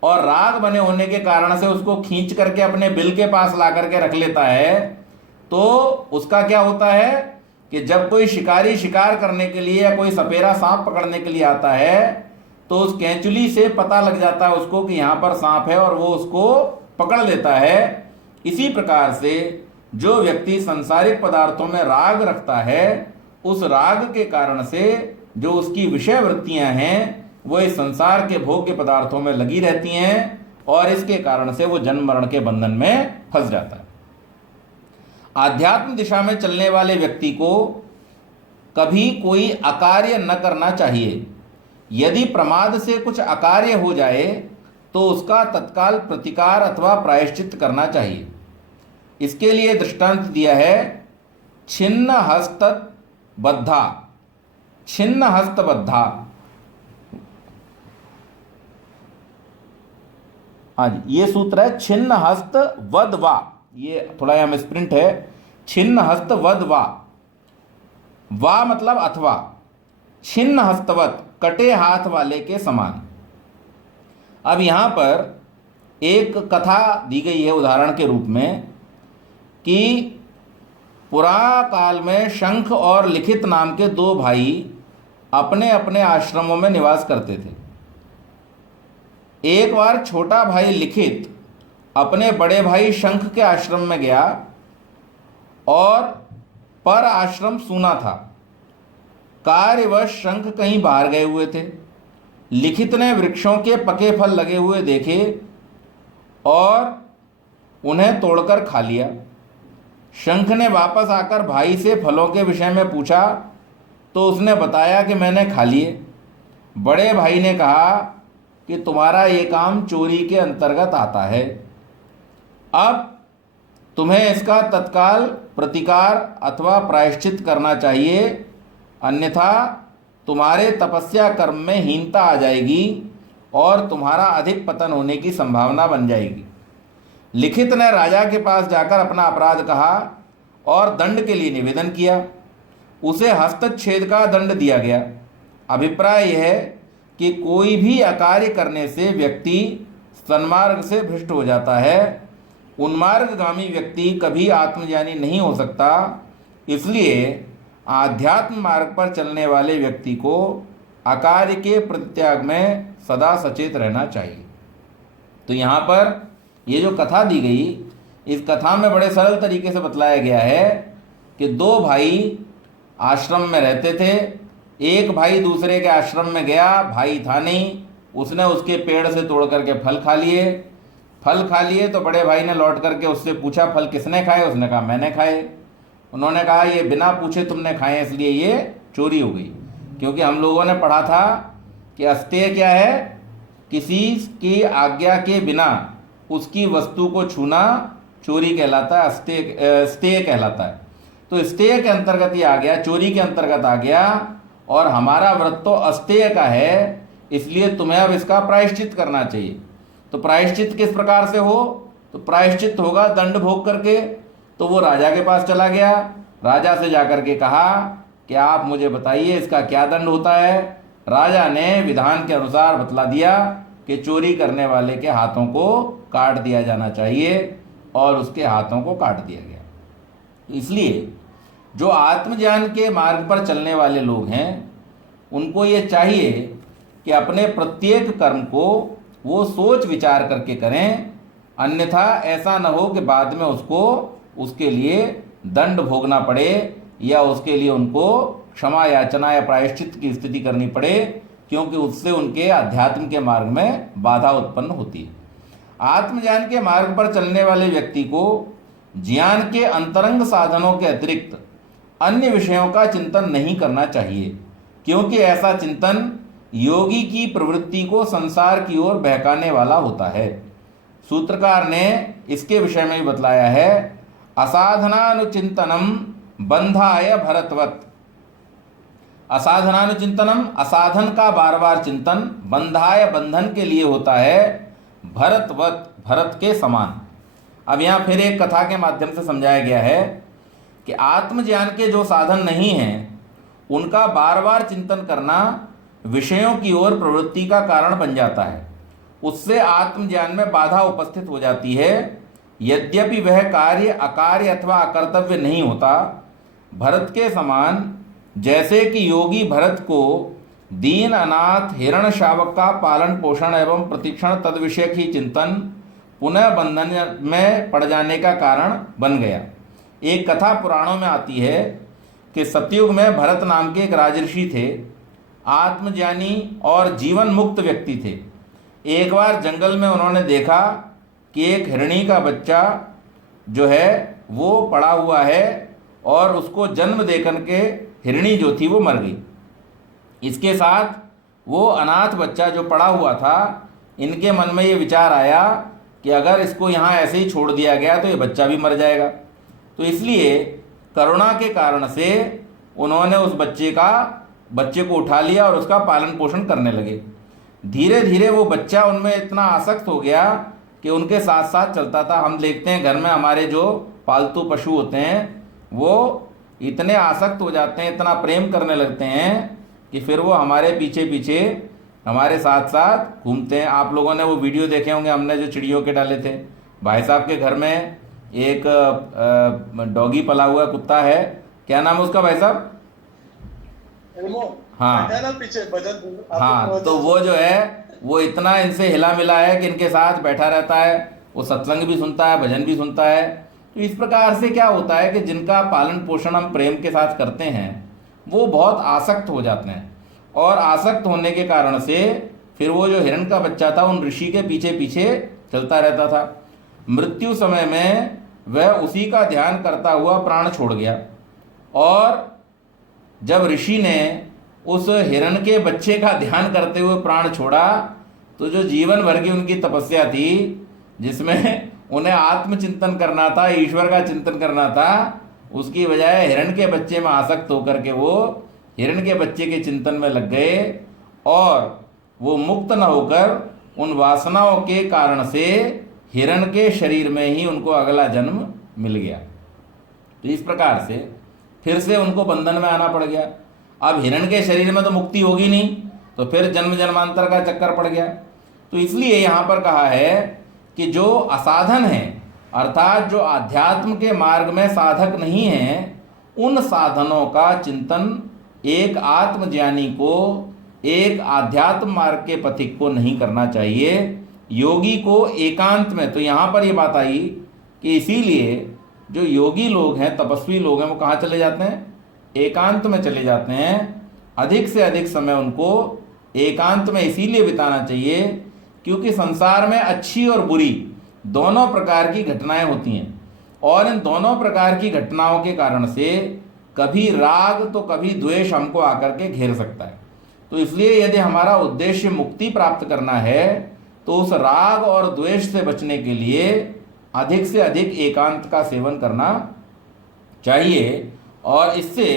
और राग बने होने के कारण से उसको खींच करके अपने बिल के पास ला करके रख लेता है, तो उसका क्या होता है कि जब कोई शिकारी शिकार करने के लिए या कोई सपेरा सांप पकड़ने के लिए आता है, तो उस कैंचुली से पता लग जाता है उसको कि यहाँ पर सांप है और वो उसको पकड़ लेता है। इसी प्रकार से जो व्यक्ति संसारिक पदार्थों में राग रखता है, उस राग के कारण से जो उसकी विषय वृत्तियां हैं वो इस संसार के भोग्य पदार्थों में लगी रहती हैं और इसके कारण से वो जन्म मरण के बंधन में फंस जाता है। आध्यात्म दिशा में चलने वाले व्यक्ति को कभी कोई अकार्य न करना चाहिए। यदि प्रमाद से कुछ अकार्य हो जाए तो उसका तत्काल प्रतिकार अथवा प्रायश्चित करना चाहिए। इसके लिए दृष्टांत दिया है, छिन्न हस्त बद्धा, छिन्न हस्त बद्धा। हाँ, ये सूत्र है छिन्न हस्त वद वा, ये थोड़ा यहाँ स्प्रिंट है, छिन्न हस्त वद वा, वा मतलब अथवा, छिन्न हस्तवत कटे हाथ वाले के समान। अब यहाँ पर एक कथा दी गई है उदाहरण के रूप में कि पुरा काल में शंख और लिखित नाम के दो भाई अपने अपने आश्रमों में निवास करते थे। एक बार छोटा भाई लिखित अपने बड़े भाई शंख के आश्रम में गया और पर आश्रम सूना था। कार्यवश शंख कहीं बाहर गए हुए थे। लिखित ने वृक्षों के पके फल लगे हुए देखे और उन्हें तोड़कर खा लिया। शंख ने वापस आकर भाई से फलों के विषय में पूछा तो उसने बताया कि मैंने खा लिए। बड़े भाई ने कहा कि तुम्हारा ये काम चोरी के अंतर्गत आता है, अब तुम्हें इसका तत्काल प्रतिकार अथवा प्रायश्चित करना चाहिए, अन्यथा तुम्हारे तपस्या कर्म में हीनता आ जाएगी और तुम्हारा अधिक पतन होने की संभावना बन जाएगी। लिखित ने राजा के पास जाकर अपना अपराध कहा और दंड के लिए निवेदन किया। उसे हस्तच्छेद का दंड दिया गया। अभिप्राय यह है कि कोई भी अकार्य करने से व्यक्ति सन्मार्ग से भ्रष्ट हो जाता है। उन्मार्गगामी व्यक्ति कभी आत्मज्ञानी नहीं हो सकता। इसलिए आध्यात्म मार्ग पर चलने वाले व्यक्ति को अकार्य के परित्याग में सदा सचेत रहना चाहिए। तो यहाँ पर ये जो कथा दी गई, इस कथा में बड़े सरल तरीके से बतलाया गया है कि दो भाई आश्रम में रहते थे। एक भाई दूसरे के आश्रम में गया, भाई था नहीं, उसने उसके पेड़ से तोड़ करके फल खा लिए। फल खा लिए तो बड़े भाई ने लौट करके उससे पूछा, फल किसने खाए? उसने कहा मैंने खाए। उन्होंने कहा ये बिना पूछे तुमने खाए, इसलिए ये चोरी हो गई। क्योंकि हम लोगों ने पढ़ा था कि अस्तेय क्या है? किसी की आज्ञा के बिना उसकी वस्तु को छूना चोरी कहलाता है, अस्तेय कहलाता है। तो स्तेय के अंतर्गत ये आ गया, चोरी के अंतर्गत आ गया। और हमारा व्रत तो अस्तेय का है, इसलिए तुम्हें अब इसका प्रायश्चित करना चाहिए। तो प्रायश्चित किस प्रकार से हो? तो प्रायश्चित होगा दंड भोग करके। तो वो राजा के पास चला गया, राजा से जाकर के कहा कि आप मुझे बताइए इसका क्या दंड होता है। राजा ने विधान के अनुसार बतला दिया कि चोरी करने वाले के हाथों को काट दिया जाना चाहिए, और उसके हाथों को काट दिया गया। इसलिए जो आत्मज्ञान के मार्ग पर चलने वाले लोग हैं, उनको ये चाहिए कि अपने प्रत्येक कर्म को वो सोच विचार करके करें, अन्यथा ऐसा न हो कि बाद में उसको उसके लिए दंड भोगना पड़े या उसके लिए उनको क्षमा याचना या प्रायश्चित की स्थिति करनी पड़े, क्योंकि उससे उनके अध्यात्म के मार्ग में बाधा उत्पन्न होती है। आत्मज्ञान के मार्ग पर चलने वाले व्यक्ति को ज्ञान के अंतरंग साधनों के अतिरिक्त अन्य विषयों का चिंतन नहीं करना चाहिए, क्योंकि ऐसा चिंतन योगी की प्रवृत्ति को संसार की ओर बहकाने वाला होता है। सूत्रकार ने इसके विषय में भी बतलाया है, असाधनानुचिंतनम बंधाय भरतवत। असाधनानुचिंतनम, असाधन का बार बार चिंतन, बंधाय बंधन के लिए होता है, भरतवत, भरत के समान। अब यहाँ फिर एक कथा के माध्यम से समझाया गया है कि आत्मज्ञान के जो साधन नहीं हैं, उनका बार बार चिंतन करना विषयों की ओर प्रवृत्ति का कारण बन जाता है। उससे आत्मज्ञान में बाधा उपस्थित हो जाती है। यद्यपि वह कार्य अकार्य अथवा अकर्तव्य नहीं होता, भरत के समान, जैसे कि योगी भरत को दीन अनाथ हिरण शावक का पालन पोषण एवं प्रतिक्षण तद विषय ही चिंतन पुनः बंधन में पड़ जाने का कारण बन गया। एक कथा पुराणों में आती है कि सतयुग में भरत नाम के एक राजऋषि थे, आत्मज्ञानी और जीवन मुक्त व्यक्ति थे। एक बार जंगल में उन्होंने देखा कि एक हिरणी का बच्चा जो है वो पड़ा हुआ है और उसको जन्म देकर के हिरणी जो थी वो मर गई। इसके साथ वो अनाथ बच्चा जो पड़ा हुआ था, इनके मन में ये विचार आया कि अगर इसको यहाँ ऐसे ही छोड़ दिया गया तो ये बच्चा भी मर जाएगा। तो इसलिए करुणा के कारण से उन्होंने उस बच्चे को उठा लिया और उसका पालन पोषण करने लगे। धीरे धीरे वो बच्चा उनमें इतना आसक्त हो गया कि उनके साथ साथ चलता था। हम देखते हैं घर में हमारे जो पालतू पशु होते हैं वो इतने आसक्त हो जाते हैं, इतना प्रेम करने लगते हैं कि फिर वो हमारे पीछे पीछे हमारे साथ साथ घूमते हैं। आप लोगों ने वो वीडियो देखे होंगे हमने जो चिड़ियों के डाले थे। भाई साहब के घर में एक डॉगी पला हुआ कुत्ता है, क्या नाम है उसका भाई साहब? हाँ हाँ, तो वो जो है वो इतना इनसे हिला मिला है कि इनके साथ बैठा रहता है, वो सत्संग भी सुनता है, भजन भी सुनता है। तो इस प्रकार से क्या होता है कि जिनका पालन पोषण हम प्रेम के साथ करते हैं वो बहुत आसक्त हो जाते हैं, और आसक्त होने के कारण से फिर वो जो हिरण का बच्चा था उन ऋषि के पीछे पीछे चलता रहता था। मृत्यु समय में वह उसी का ध्यान करता हुआ प्राण छोड़ गया, और जब ऋषि ने उस हिरण के बच्चे का ध्यान करते हुए प्राण छोड़ा तो जो जीवन भर की उनकी तपस्या थी, जिसमें उन्हें आत्मचिंतन करना था, ईश्वर का चिंतन करना था, उसकी बजाय हिरण के बच्चे में आसक्त होकर के वो हिरण के बच्चे के चिंतन में लग गए और वो मुक्त न होकर उन वासनाओं के कारण से हिरण के शरीर में ही उनको अगला जन्म मिल गया। तो इस प्रकार से फिर से उनको बंधन में आना पड़ गया। अब हिरण के शरीर में तो मुक्ति होगी नहीं, तो फिर जन्म जन्मांतर का चक्कर पड़ गया। तो इसलिए यहाँ पर कहा है कि जो असाधन है, अर्थात जो आध्यात्म के मार्ग में साधक नहीं है, उन साधनों का चिंतन एक आत्मज्ञानी को, एक आध्यात्म मार्ग के पथिक को नहीं करना चाहिए। योगी को एकांत में, तो यहाँ पर ये बात आई कि इसीलिए जो योगी लोग हैं, तपस्वी लोग हैं, वो कहाँ चले जाते हैं? एकांत में चले जाते हैं। अधिक से अधिक समय उनको एकांत में इसीलिए बिताना चाहिए क्योंकि संसार में अच्छी और बुरी दोनों प्रकार की घटनाएं होती हैं और इन दोनों प्रकार की घटनाओं के कारण से कभी राग तो कभी द्वेष हमको आकर के घेर सकता है। तो इसलिए यदि हमारा उद्देश्य मुक्ति प्राप्त करना है तो उस राग और द्वेष से बचने के लिए अधिक से अधिक एकांत का सेवन करना चाहिए और इससे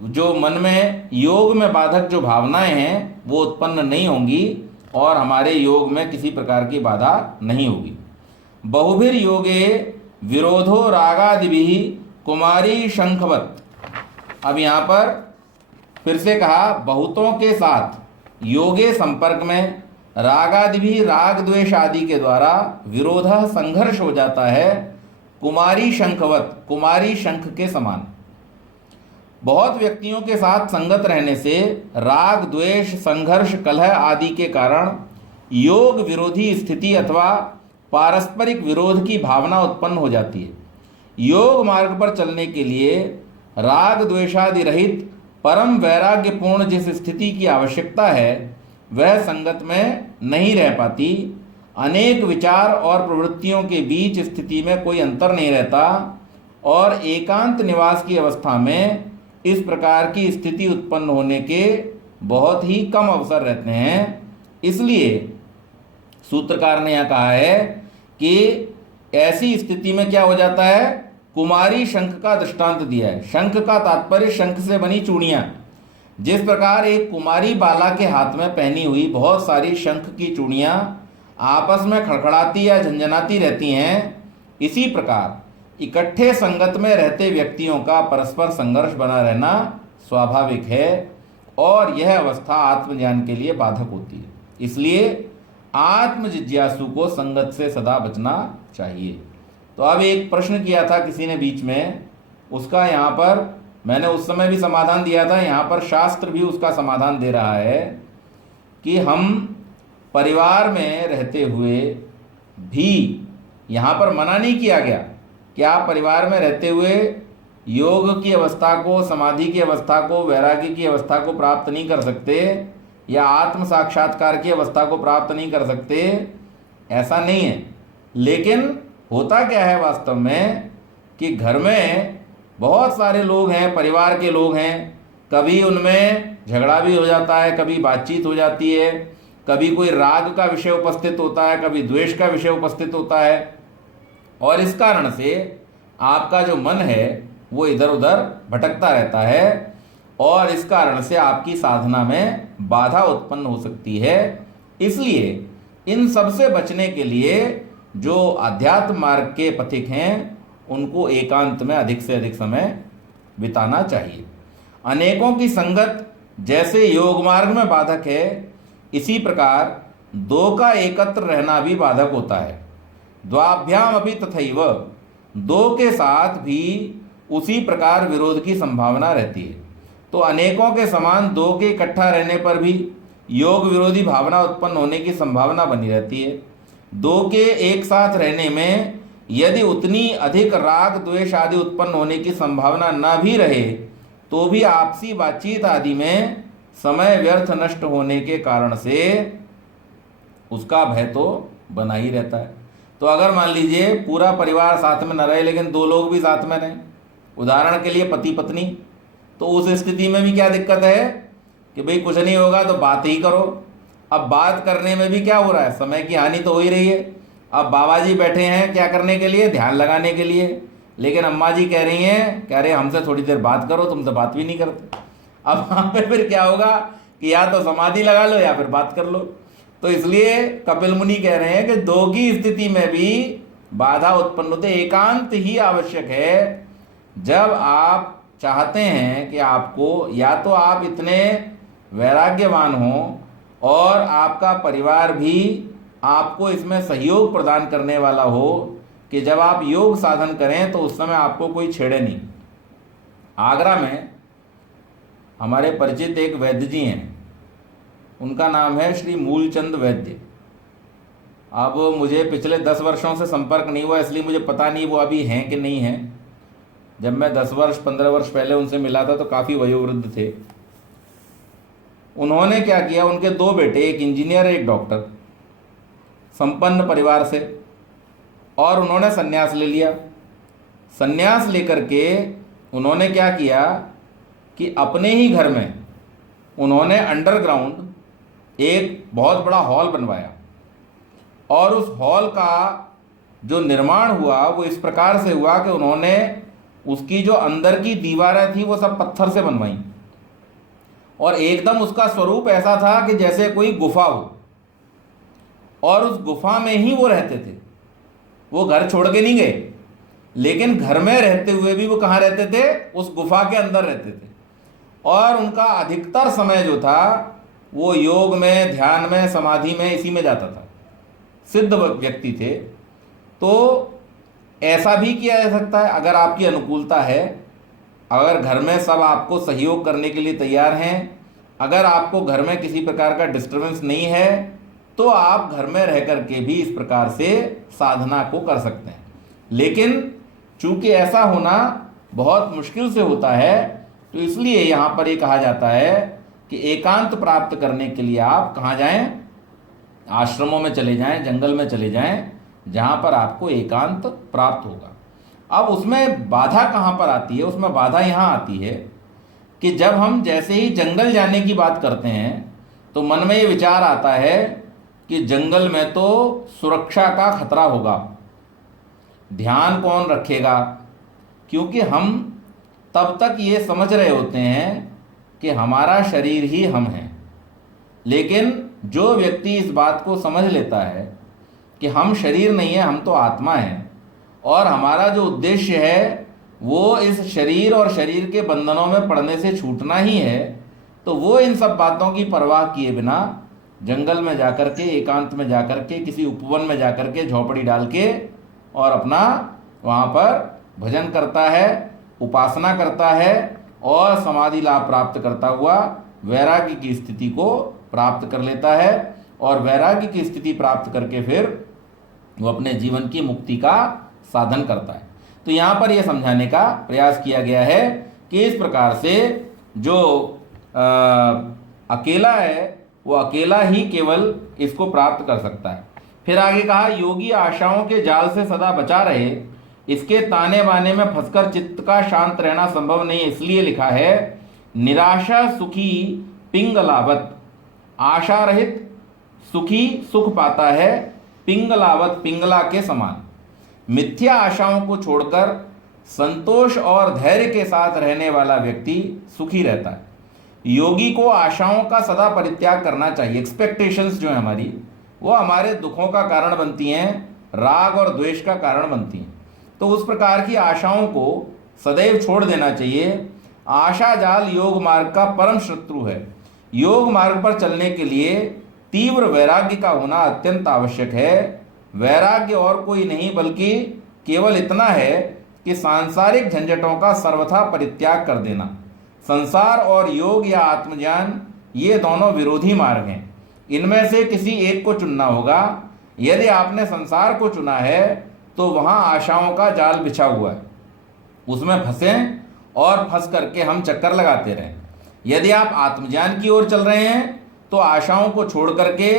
जो मन में योग में बाधक जो भावनाएं हैं वो उत्पन्न नहीं होंगी और हमारे योग में किसी प्रकार की बाधा नहीं होगी। बहुभिर योगे विरोधो रागादिभिः कुमारी शंखवत। अब यहाँ पर फिर से कहा बहुतों के साथ योगे संपर्क में रागादिभिः राग द्वेष आदि के द्वारा विरोध संघर्ष हो जाता है कुमारी शंखवत, कुमारी शंख के समान। बहुत व्यक्तियों के साथ संगत रहने से राग द्वेष संघर्ष कलह आदि के कारण योग विरोधी स्थिति अथवा पारस्परिक विरोध की भावना उत्पन्न हो जाती है। योग मार्ग पर चलने के लिए राग द्वेषादि रहित परम वैराग्यपूर्ण जिस स्थिति की आवश्यकता है वह संगत में नहीं रह पाती। अनेक विचार और प्रवृत्तियों के बीच स्थिति में कोई अंतर नहीं रहता और एकांत निवास की अवस्था में इस प्रकार की स्थिति उत्पन्न होने के बहुत ही कम अवसर रहते हैं। इसलिए सूत्रकार ने यहाँ कहा है कि ऐसी स्थिति में क्या हो जाता है, कुमारी शंख का दृष्टांत दिया है। शंख का तात्पर्य शंख से बनी चूड़ियाँ। जिस प्रकार एक कुमारी बाला के हाथ में पहनी हुई बहुत सारी शंख की चूड़ियाँ आपस में खड़खड़ाती या झंझनाती रहती हैं, इसी प्रकार इकट्ठे संगत में रहते व्यक्तियों का परस्पर संघर्ष बना रहना स्वाभाविक है और यह अवस्था आत्मज्ञान के लिए बाधक होती है। इसलिए आत्म जिज्ञासु को संगत से सदा बचना चाहिए। तो अब एक प्रश्न किया था किसी ने बीच में, उसका यहाँ पर मैंने उस समय भी समाधान दिया था, यहाँ पर शास्त्र भी उसका समाधान दे रहा है कि हम परिवार में रहते हुए भी, यहाँ पर मना नहीं किया गया कि आप परिवार में रहते हुए योग की अवस्था को, समाधि की अवस्था को, वैराग्य की अवस्था को प्राप्त नहीं कर सकते या आत्म साक्षात्कार की अवस्था को प्राप्त नहीं कर सकते, ऐसा नहीं है। लेकिन होता क्या है वास्तव में कि घर में बहुत सारे लोग हैं, परिवार के लोग हैं, कभी उनमें झगड़ा भी हो जाता है, कभी बातचीत हो जाती है, कभी कोई राग का विषय उपस्थित होता है, कभी द्वेष का विषय उपस्थित होता है और इस कारण से आपका जो मन है वो इधर उधर भटकता रहता है और इस कारण से आपकी साधना में बाधा उत्पन्न हो सकती है। इसलिए इन सब से बचने के लिए जो अध्यात्म मार्ग के पथिक हैं उनको एकांत में अधिक से अधिक समय बिताना चाहिए। अनेकों की संगत जैसे योग मार्ग में बाधक है, इसी प्रकार दो का एकत्र रहना भी बाधक होता है। द्वाभ्याम अपि तथैव, दो के साथ भी उसी प्रकार विरोध की संभावना रहती है। तो अनेकों के समान दो के इकट्ठा रहने पर भी योग विरोधी भावना उत्पन्न होने की संभावना बनी रहती है। दो के एक साथ रहने में यदि उतनी अधिक राग द्वेष आदि उत्पन्न होने की संभावना न भी रहे तो भी आपसी बातचीत आदि में समय व्यर्थ नष्ट होने के कारण से उसका भय तो बना ही रहता है। तो अगर मान लीजिए पूरा परिवार साथ में न रहे लेकिन दो लोग भी साथ में रहें, उदाहरण के लिए पति पत्नी, तो उस स्थिति में भी क्या दिक्कत है कि भाई कुछ नहीं होगा तो बात ही करो। अब बात करने में भी क्या हो रहा है, समय की हानि तो हो ही रही है। अब बाबा जी बैठे हैं क्या करने के लिए, ध्यान लगाने के लिए, लेकिन अम्मा जी कह रही हैं, कह रहे हमसे थोड़ी देर बात करो, तुमसे बात भी नहीं करते। अब वहाँ पे फिर क्या होगा कि या तो समाधि लगा लो या फिर बात कर लो। तो इसलिए कपिल मुनि कह रहे हैं कि दो की स्थिति में भी बाधा उत्पन्न होते, एकांत ही आवश्यक है। जब आप चाहते हैं कि आपको, या तो आप इतने वैराग्यवान हो और आपका परिवार भी आपको इसमें सहयोग प्रदान करने वाला हो कि जब आप योग साधन करें तो उस समय आपको कोई छेड़े नहीं। आगरा में हमारे परिचित एक वैद्य जी हैं, उनका नाम है श्री मूलचंद वैद्य। अब मुझे पिछले 10 वर्षों से संपर्क नहीं हुआ, इसलिए मुझे पता नहीं वो अभी हैं कि नहीं हैं। जब मैं 10 वर्ष 15 वर्ष पहले उनसे मिला था तो काफ़ी वयोवृद्ध थे। उन्होंने क्या किया, उनके 2 बेटे, एक इंजीनियर एक डॉक्टर, संपन्न परिवार से, और उन्होंने संन्यास ले लिया। संन्यास लेकर के उन्होंने क्या किया कि अपने ही घर में उन्होंने अंडरग्राउंड एक बहुत बड़ा हॉल बनवाया, और उस हॉल का जो निर्माण हुआ वो इस प्रकार से हुआ कि उन्होंने उसकी जो अंदर की दीवारें थी वो सब पत्थर से बनवाई, और एकदम उसका स्वरूप ऐसा था कि जैसे कोई गुफा हो, और उस गुफा में ही वो रहते थे। वो घर छोड़ के नहीं गए, लेकिन घर में रहते हुए भी वो कहाँ रहते थे, उस गुफा के अंदर रहते थे। और उनका अधिकतर समय जो था वो योग में, ध्यान में, समाधि में, इसी में जाता था। सिद्ध व्यक्ति थे। तो ऐसा भी किया जा सकता है अगर आपकी अनुकूलता है, अगर घर में सब आपको सहयोग करने के लिए तैयार हैं, अगर आपको घर में किसी प्रकार का डिस्टर्बेंस नहीं है, तो आप घर में रह कर के भी इस प्रकार से साधना को कर सकते हैं। लेकिन चूंकि ऐसा होना बहुत मुश्किल से होता है, तो इसलिए यहाँ पर ये कहा जाता है कि एकांत प्राप्त करने के लिए आप कहाँ जाएं, आश्रमों में चले जाएं, जंगल में चले जाएं, जहाँ पर आपको एकांत प्राप्त होगा। अब उसमें बाधा कहाँ पर आती है, उसमें बाधा यहाँ आती है कि जब हम जैसे ही जंगल जाने की बात करते हैं तो मन में ये विचार आता है कि जंगल में तो सुरक्षा का खतरा होगा, ध्यान कौन रखेगा, क्योंकि हम तब तक ये समझ रहे होते हैं कि हमारा शरीर ही हम हैं। लेकिन जो व्यक्ति इस बात को समझ लेता है कि हम शरीर नहीं है, हम तो आत्मा हैं, और हमारा जो उद्देश्य है वो इस शरीर और शरीर के बंधनों में पड़ने से छूटना ही है, तो वो इन सब बातों की परवाह किए बिना जंगल में जाकर के, एकांत में जाकर के, किसी उपवन में जाकर के झोपड़ी डाल के और अपना वहाँ पर भजन करता है, उपासना करता है, और समाधि लाभ प्राप्त करता हुआ वैराग्य की स्थिति को प्राप्त कर लेता है। और वैराग्य की स्थिति प्राप्त करके फिर वो अपने जीवन की मुक्ति का साधन करता है। तो यहाँ पर यह समझाने का प्रयास किया गया है कि इस प्रकार से जो अकेला है वो अकेला ही केवल इसको प्राप्त कर सकता है। फिर आगे कहा, योगी आशाओं के जाल से सदा बचा रहे, इसके ताने बाने में फंसकर चित्त का शांत रहना संभव नहीं। इसलिए लिखा है, निराशा सुखी पिंगलावत, आशा रहित सुखी सुख पाता है पिंगलावत, पिंगला के समान। मिथ्या आशाओं को छोड़कर संतोष और धैर्य के साथ रहने वाला व्यक्ति सुखी रहता है। योगी को आशाओं का सदा परित्याग करना चाहिए। एक्सपेक्टेशंस जो है हमारी, वो हमारे दुखों का कारण बनती हैं, राग और द्वेष का कारण बनती हैं। तो उस प्रकार की आशाओं को सदैव छोड़ देना चाहिए। आशा जाल योग मार्ग का परम शत्रु है। योग मार्ग पर चलने के लिए तीव्र वैराग्य का होना अत्यंत आवश्यक है। वैराग्य और कोई नहीं बल्कि केवल इतना है कि सांसारिक झंझटों का सर्वथा परित्याग कर देना। संसार और योग या आत्मज्ञान ये दोनों विरोधी मार्ग हैं, इनमें से किसी एक को चुनना होगा। यदि आपने संसार को चुना है तो वहाँ आशाओं का जाल बिछा हुआ है, उसमें फंसें और फंस करके हम चक्कर लगाते रहें। यदि आप आत्मज्ञान की ओर चल रहे हैं तो आशाओं को छोड़ करके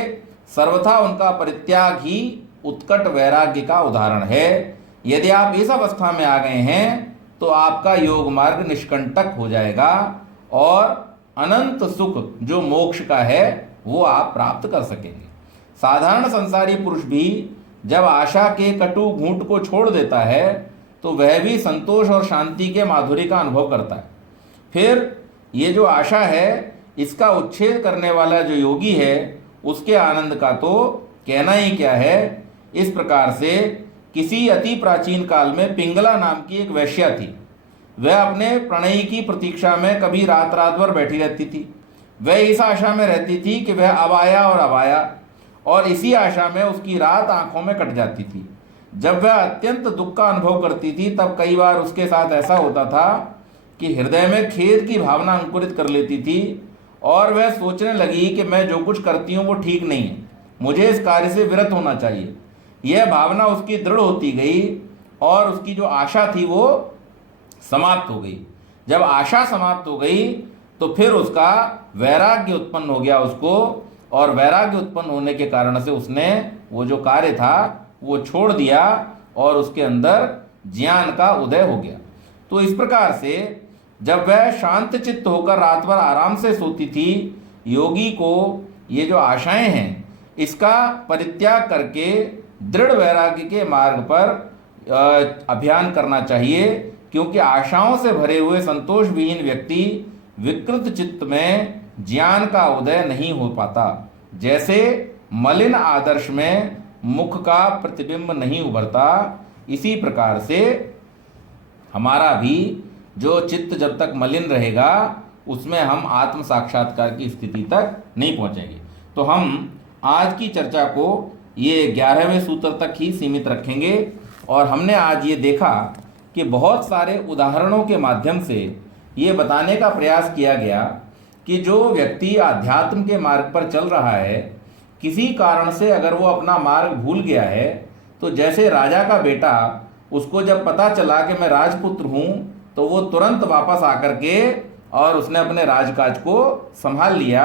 सर्वथा उनका परित्याग ही उत्कट वैराग्य का उदाहरण है। यदि आप इस अवस्था में आ गए हैं तो आपका योग मार्ग निष्कंटक हो जाएगा और अनंत सुख जो मोक्ष का है वो आप प्राप्त कर सकेंगे। साधारण संसारी पुरुष भी जब आशा के कटु घूंट को छोड़ देता है तो वह भी संतोष और शांति के माधुर्य का अनुभव करता है। फिर ये जो आशा है, इसका उच्छेद करने वाला जो योगी है, उसके आनंद का तो कहना ही क्या है। इस प्रकार से किसी अति प्राचीन काल में पिंगला नाम की एक वैश्या थी। वह अपने प्रणयी की प्रतीक्षा में कभी रात रात भर बैठी रहती थी। वह इस आशा में रहती थी कि वह अब आया और अब आया, और इसी आशा में उसकी रात आंखों में कट जाती थी। जब वह अत्यंत दुख का अनुभव करती थी, तब कई बार उसके साथ ऐसा होता था कि हृदय में खेद की भावना अंकुरित कर लेती थी और वह सोचने लगी कि मैं जो कुछ करती हूँ वो ठीक नहीं है, मुझे इस कार्य से विरत होना चाहिए। यह भावना उसकी दृढ़ होती गई और उसकी जो आशा थी वो समाप्त हो गई। जब आशा समाप्त हो गई तो फिर उसका वैराग्य उत्पन्न हो गया उसको, और वैराग्य उत्पन्न होने के कारण से उसने वो जो कार्य था वो छोड़ दिया और उसके अंदर ज्ञान का उदय हो गया। तो इस प्रकार से जब वह शांत चित्त होकर रात भर आराम से सोती थी, योगी को ये जो आशाएं हैं इसका परित्याग करके दृढ़ वैराग्य के मार्ग पर अभियान करना चाहिए, क्योंकि आशाओं से भरे हुए संतोष विहीन व्यक्ति विकृत चित्त में ज्ञान का उदय नहीं हो पाता। जैसे मलिन आदर्श में मुख का प्रतिबिंब नहीं उभरता, इसी प्रकार से हमारा भी जो चित्त जब तक मलिन रहेगा उसमें हम आत्म साक्षात्कार की स्थिति तक नहीं पहुंचेंगे। तो हम आज की चर्चा को ये 11वें सूत्र तक ही सीमित रखेंगे, और हमने आज ये देखा कि बहुत सारे उदाहरणों के माध्यम से ये बताने का प्रयास किया गया कि जो व्यक्ति आध्यात्म के मार्ग पर चल रहा है, किसी कारण से अगर वो अपना मार्ग भूल गया है, तो जैसे राजा का बेटा, उसको जब पता चला कि मैं राजपुत्र हूँ, तो वो तुरंत वापस आकर के और उसने अपने राजकाज को संभाल लिया।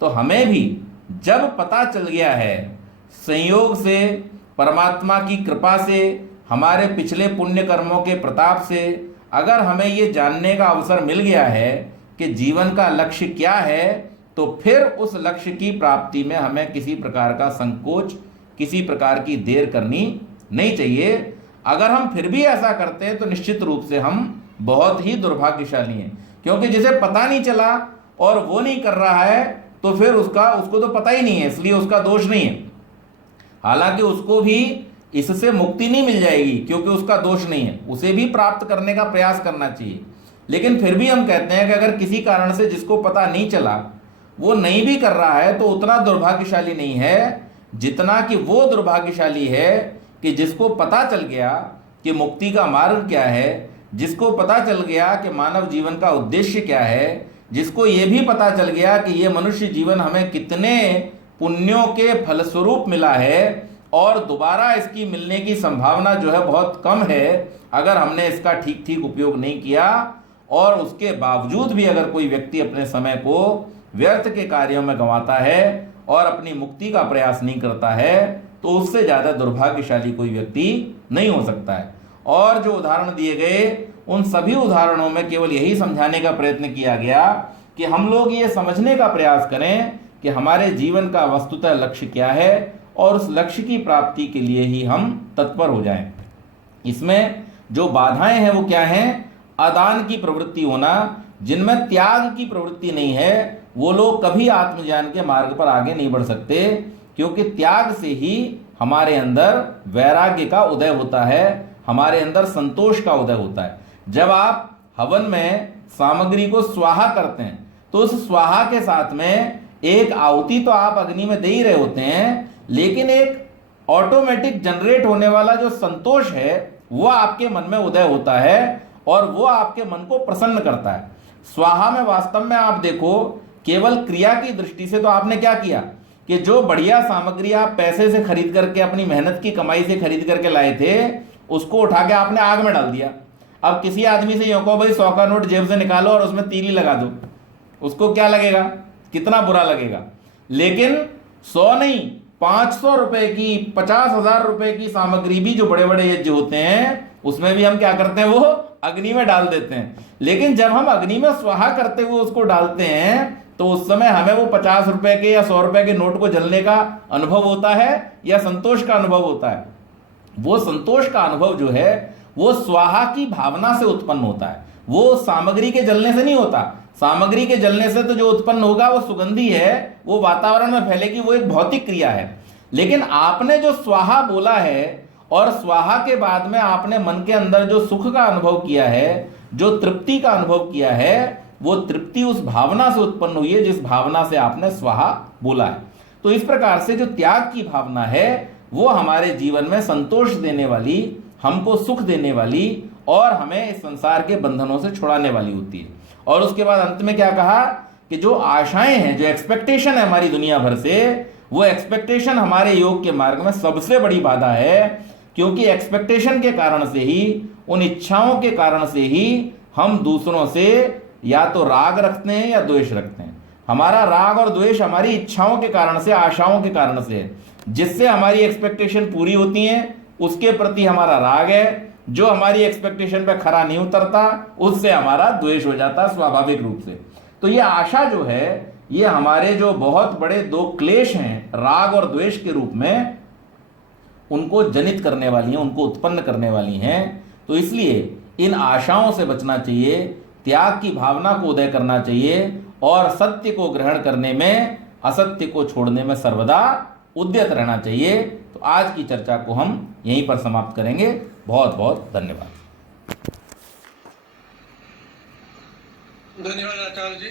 तो हमें भी जब पता चल गया है, संयोग से, परमात्मा की कृपा से, हमारे पिछले पुण्य कर्मों के प्रताप से अगर हमें ये जानने का अवसर मिल गया है कि जीवन का लक्ष्य क्या है, तो फिर उस लक्ष्य की प्राप्ति में हमें किसी प्रकार का संकोच, किसी प्रकार की देर करनी नहीं चाहिए। अगर हम फिर भी ऐसा करते हैं तो निश्चित रूप से हम बहुत ही दुर्भाग्यशाली हैं, क्योंकि जिसे पता नहीं चला और वो नहीं कर रहा है तो फिर उसको तो पता ही नहीं है, इसलिए उसका दोष नहीं है। हालांकि उसको भी इससे मुक्ति नहीं मिल जाएगी क्योंकि उसका दोष नहीं है, उसे भी प्राप्त करने का प्रयास करना चाहिए। लेकिन फिर भी हम कहते हैं कि अगर किसी कारण से जिसको पता नहीं चला वो नहीं भी कर रहा है, तो उतना दुर्भाग्यशाली नहीं है जितना कि वो दुर्भाग्यशाली है कि जिसको पता चल गया कि मुक्ति का मार्ग क्या है, जिसको पता चल गया कि मानव जीवन का उद्देश्य क्या है, जिसको ये भी पता चल गया कि ये मनुष्य जीवन हमें कितने पुण्यों के फलस्वरूप मिला है और दोबारा इसकी मिलने की संभावना जो है बहुत कम है अगर हमने इसका ठीक ठीक उपयोग नहीं किया। और उसके बावजूद भी अगर कोई व्यक्ति अपने समय को व्यर्थ के कार्यों में गंवाता है और अपनी मुक्ति का प्रयास नहीं करता है, तो उससे ज़्यादा दुर्भाग्यशाली कोई व्यक्ति नहीं हो सकता है। और जो उदाहरण दिए गए उन सभी उदाहरणों में केवल यही समझाने का प्रयत्न किया गया कि हम लोग ये समझने का प्रयास करें कि हमारे जीवन का वस्तुतः लक्ष्य क्या है और उस लक्ष्य की प्राप्ति के लिए ही हम तत्पर हो जाएं। इसमें जो बाधाएं हैं वो क्या हैं? अदान की प्रवृत्ति होना, जिनमें त्याग की प्रवृत्ति नहीं है, वो लोग कभी आत्मज्ञान के मार्ग पर आगे नहीं बढ़ सकते, क्योंकि त्याग से ही हमारे अंदर वैराग्य का उदय होता है, हमारे अंदर संतोष का उदय होता है। जब आप हवन में सामग्री को स्वाहा करते हैं तो उस स्वाहा के साथ में एक आहुति तो आप अग्नि में दे ही रहे होते हैं, लेकिन एक ऑटोमेटिक जनरेट होने वाला जो संतोष है वो आपके मन में उदय होता है और वो आपके मन को प्रसन्न करता है। स्वाहा में वास्तव में आप देखो, केवल क्रिया की दृष्टि से तो आपने क्या किया कि जो बढ़िया सामग्री आप पैसे से खरीद करके, अपनी मेहनत की कमाई से खरीद करके लाए थे, उसको उठा के आपने आग में डाल दिया। अब किसी आदमी से यूं कहो भाई 100 का नोट जेब से निकालो और उसमें तीली लगा दो, उसको क्या लगेगा? कितना बुरा लगेगा। लेकिन 100 नहीं, 500 रुपए की, 50,000 रुपए की सामग्री भी जो बड़े बड़े यज्ञ होते हैं उसमें भी हम क्या करते हैं? वो अग्नि में डाल देते हैं। लेकिन जब हम अग्नि में स्वाहा करते हुए उसको डालते हैं तो उस समय हमें वो 50 रुपए के या 100 रुपए के नोट को जलने का अनुभव होता है या संतोष का अनुभव होता है? वो संतोष का अनुभव जो है वो स्वाहा की भावना से उत्पन्न होता है, वो सामग्री के जलने से नहीं होता। सामग्री के जलने से तो जो उत्पन्न होगा वो सुगंधी है, वो वातावरण में फैलेगी, वो एक भौतिक क्रिया है। लेकिन आपने जो स्वाहा बोला है और स्वाहा के बाद में आपने मन के अंदर जो सुख का अनुभव किया है, जो तृप्ति का अनुभव किया है, वो तृप्ति उस भावना से उत्पन्न हुई है जिस भावना से आपने स्वाहा बोला है। तो इस प्रकार से जो त्याग की भावना है वो हमारे जीवन में संतोष देने वाली, हमको सुख देने वाली और हमें इस संसार के बंधनों से छुड़ाने वाली होती है। और उसके बाद अंत में क्या कहा कि जो आशाएं हैं, जो एक्सपेक्टेशन है हमारी दुनिया भर से, वो एक्सपेक्टेशन हमारे योग के मार्ग में सबसे बड़ी बाधा है। क्योंकि एक्सपेक्टेशन के कारण से ही, उन इच्छाओं के कारण से ही हम दूसरों से या तो राग रखते हैं या द्वेष रखते हैं। हमारा राग और द्वेष हमारी इच्छाओं के कारण से, आशाओं के कारण से है। जिससे हमारी एक्सपेक्टेशन पूरी होती है उसके प्रति हमारा राग है, जो हमारी एक्सपेक्टेशन पे खरा नहीं उतरता उससे हमारा द्वेष हो जाता स्वाभाविक रूप से। तो ये आशा जो है, ये हमारे जो बहुत बड़े दो क्लेश हैं राग और द्वेष के रूप में, उनको जनित करने वाली हैं, उनको उत्पन्न करने वाली हैं। तो इसलिए इन आशाओं से बचना चाहिए, त्याग की भावना को उदय करना चाहिए और सत्य को ग्रहण करने में, असत्य को छोड़ने में सर्वदा उद्यत रहना चाहिए। तो आज की चर्चा को हम यहीं पर समाप्त करेंगे। बहुत बहुत धन्यवाद। धन्यवाद आचार्य जी।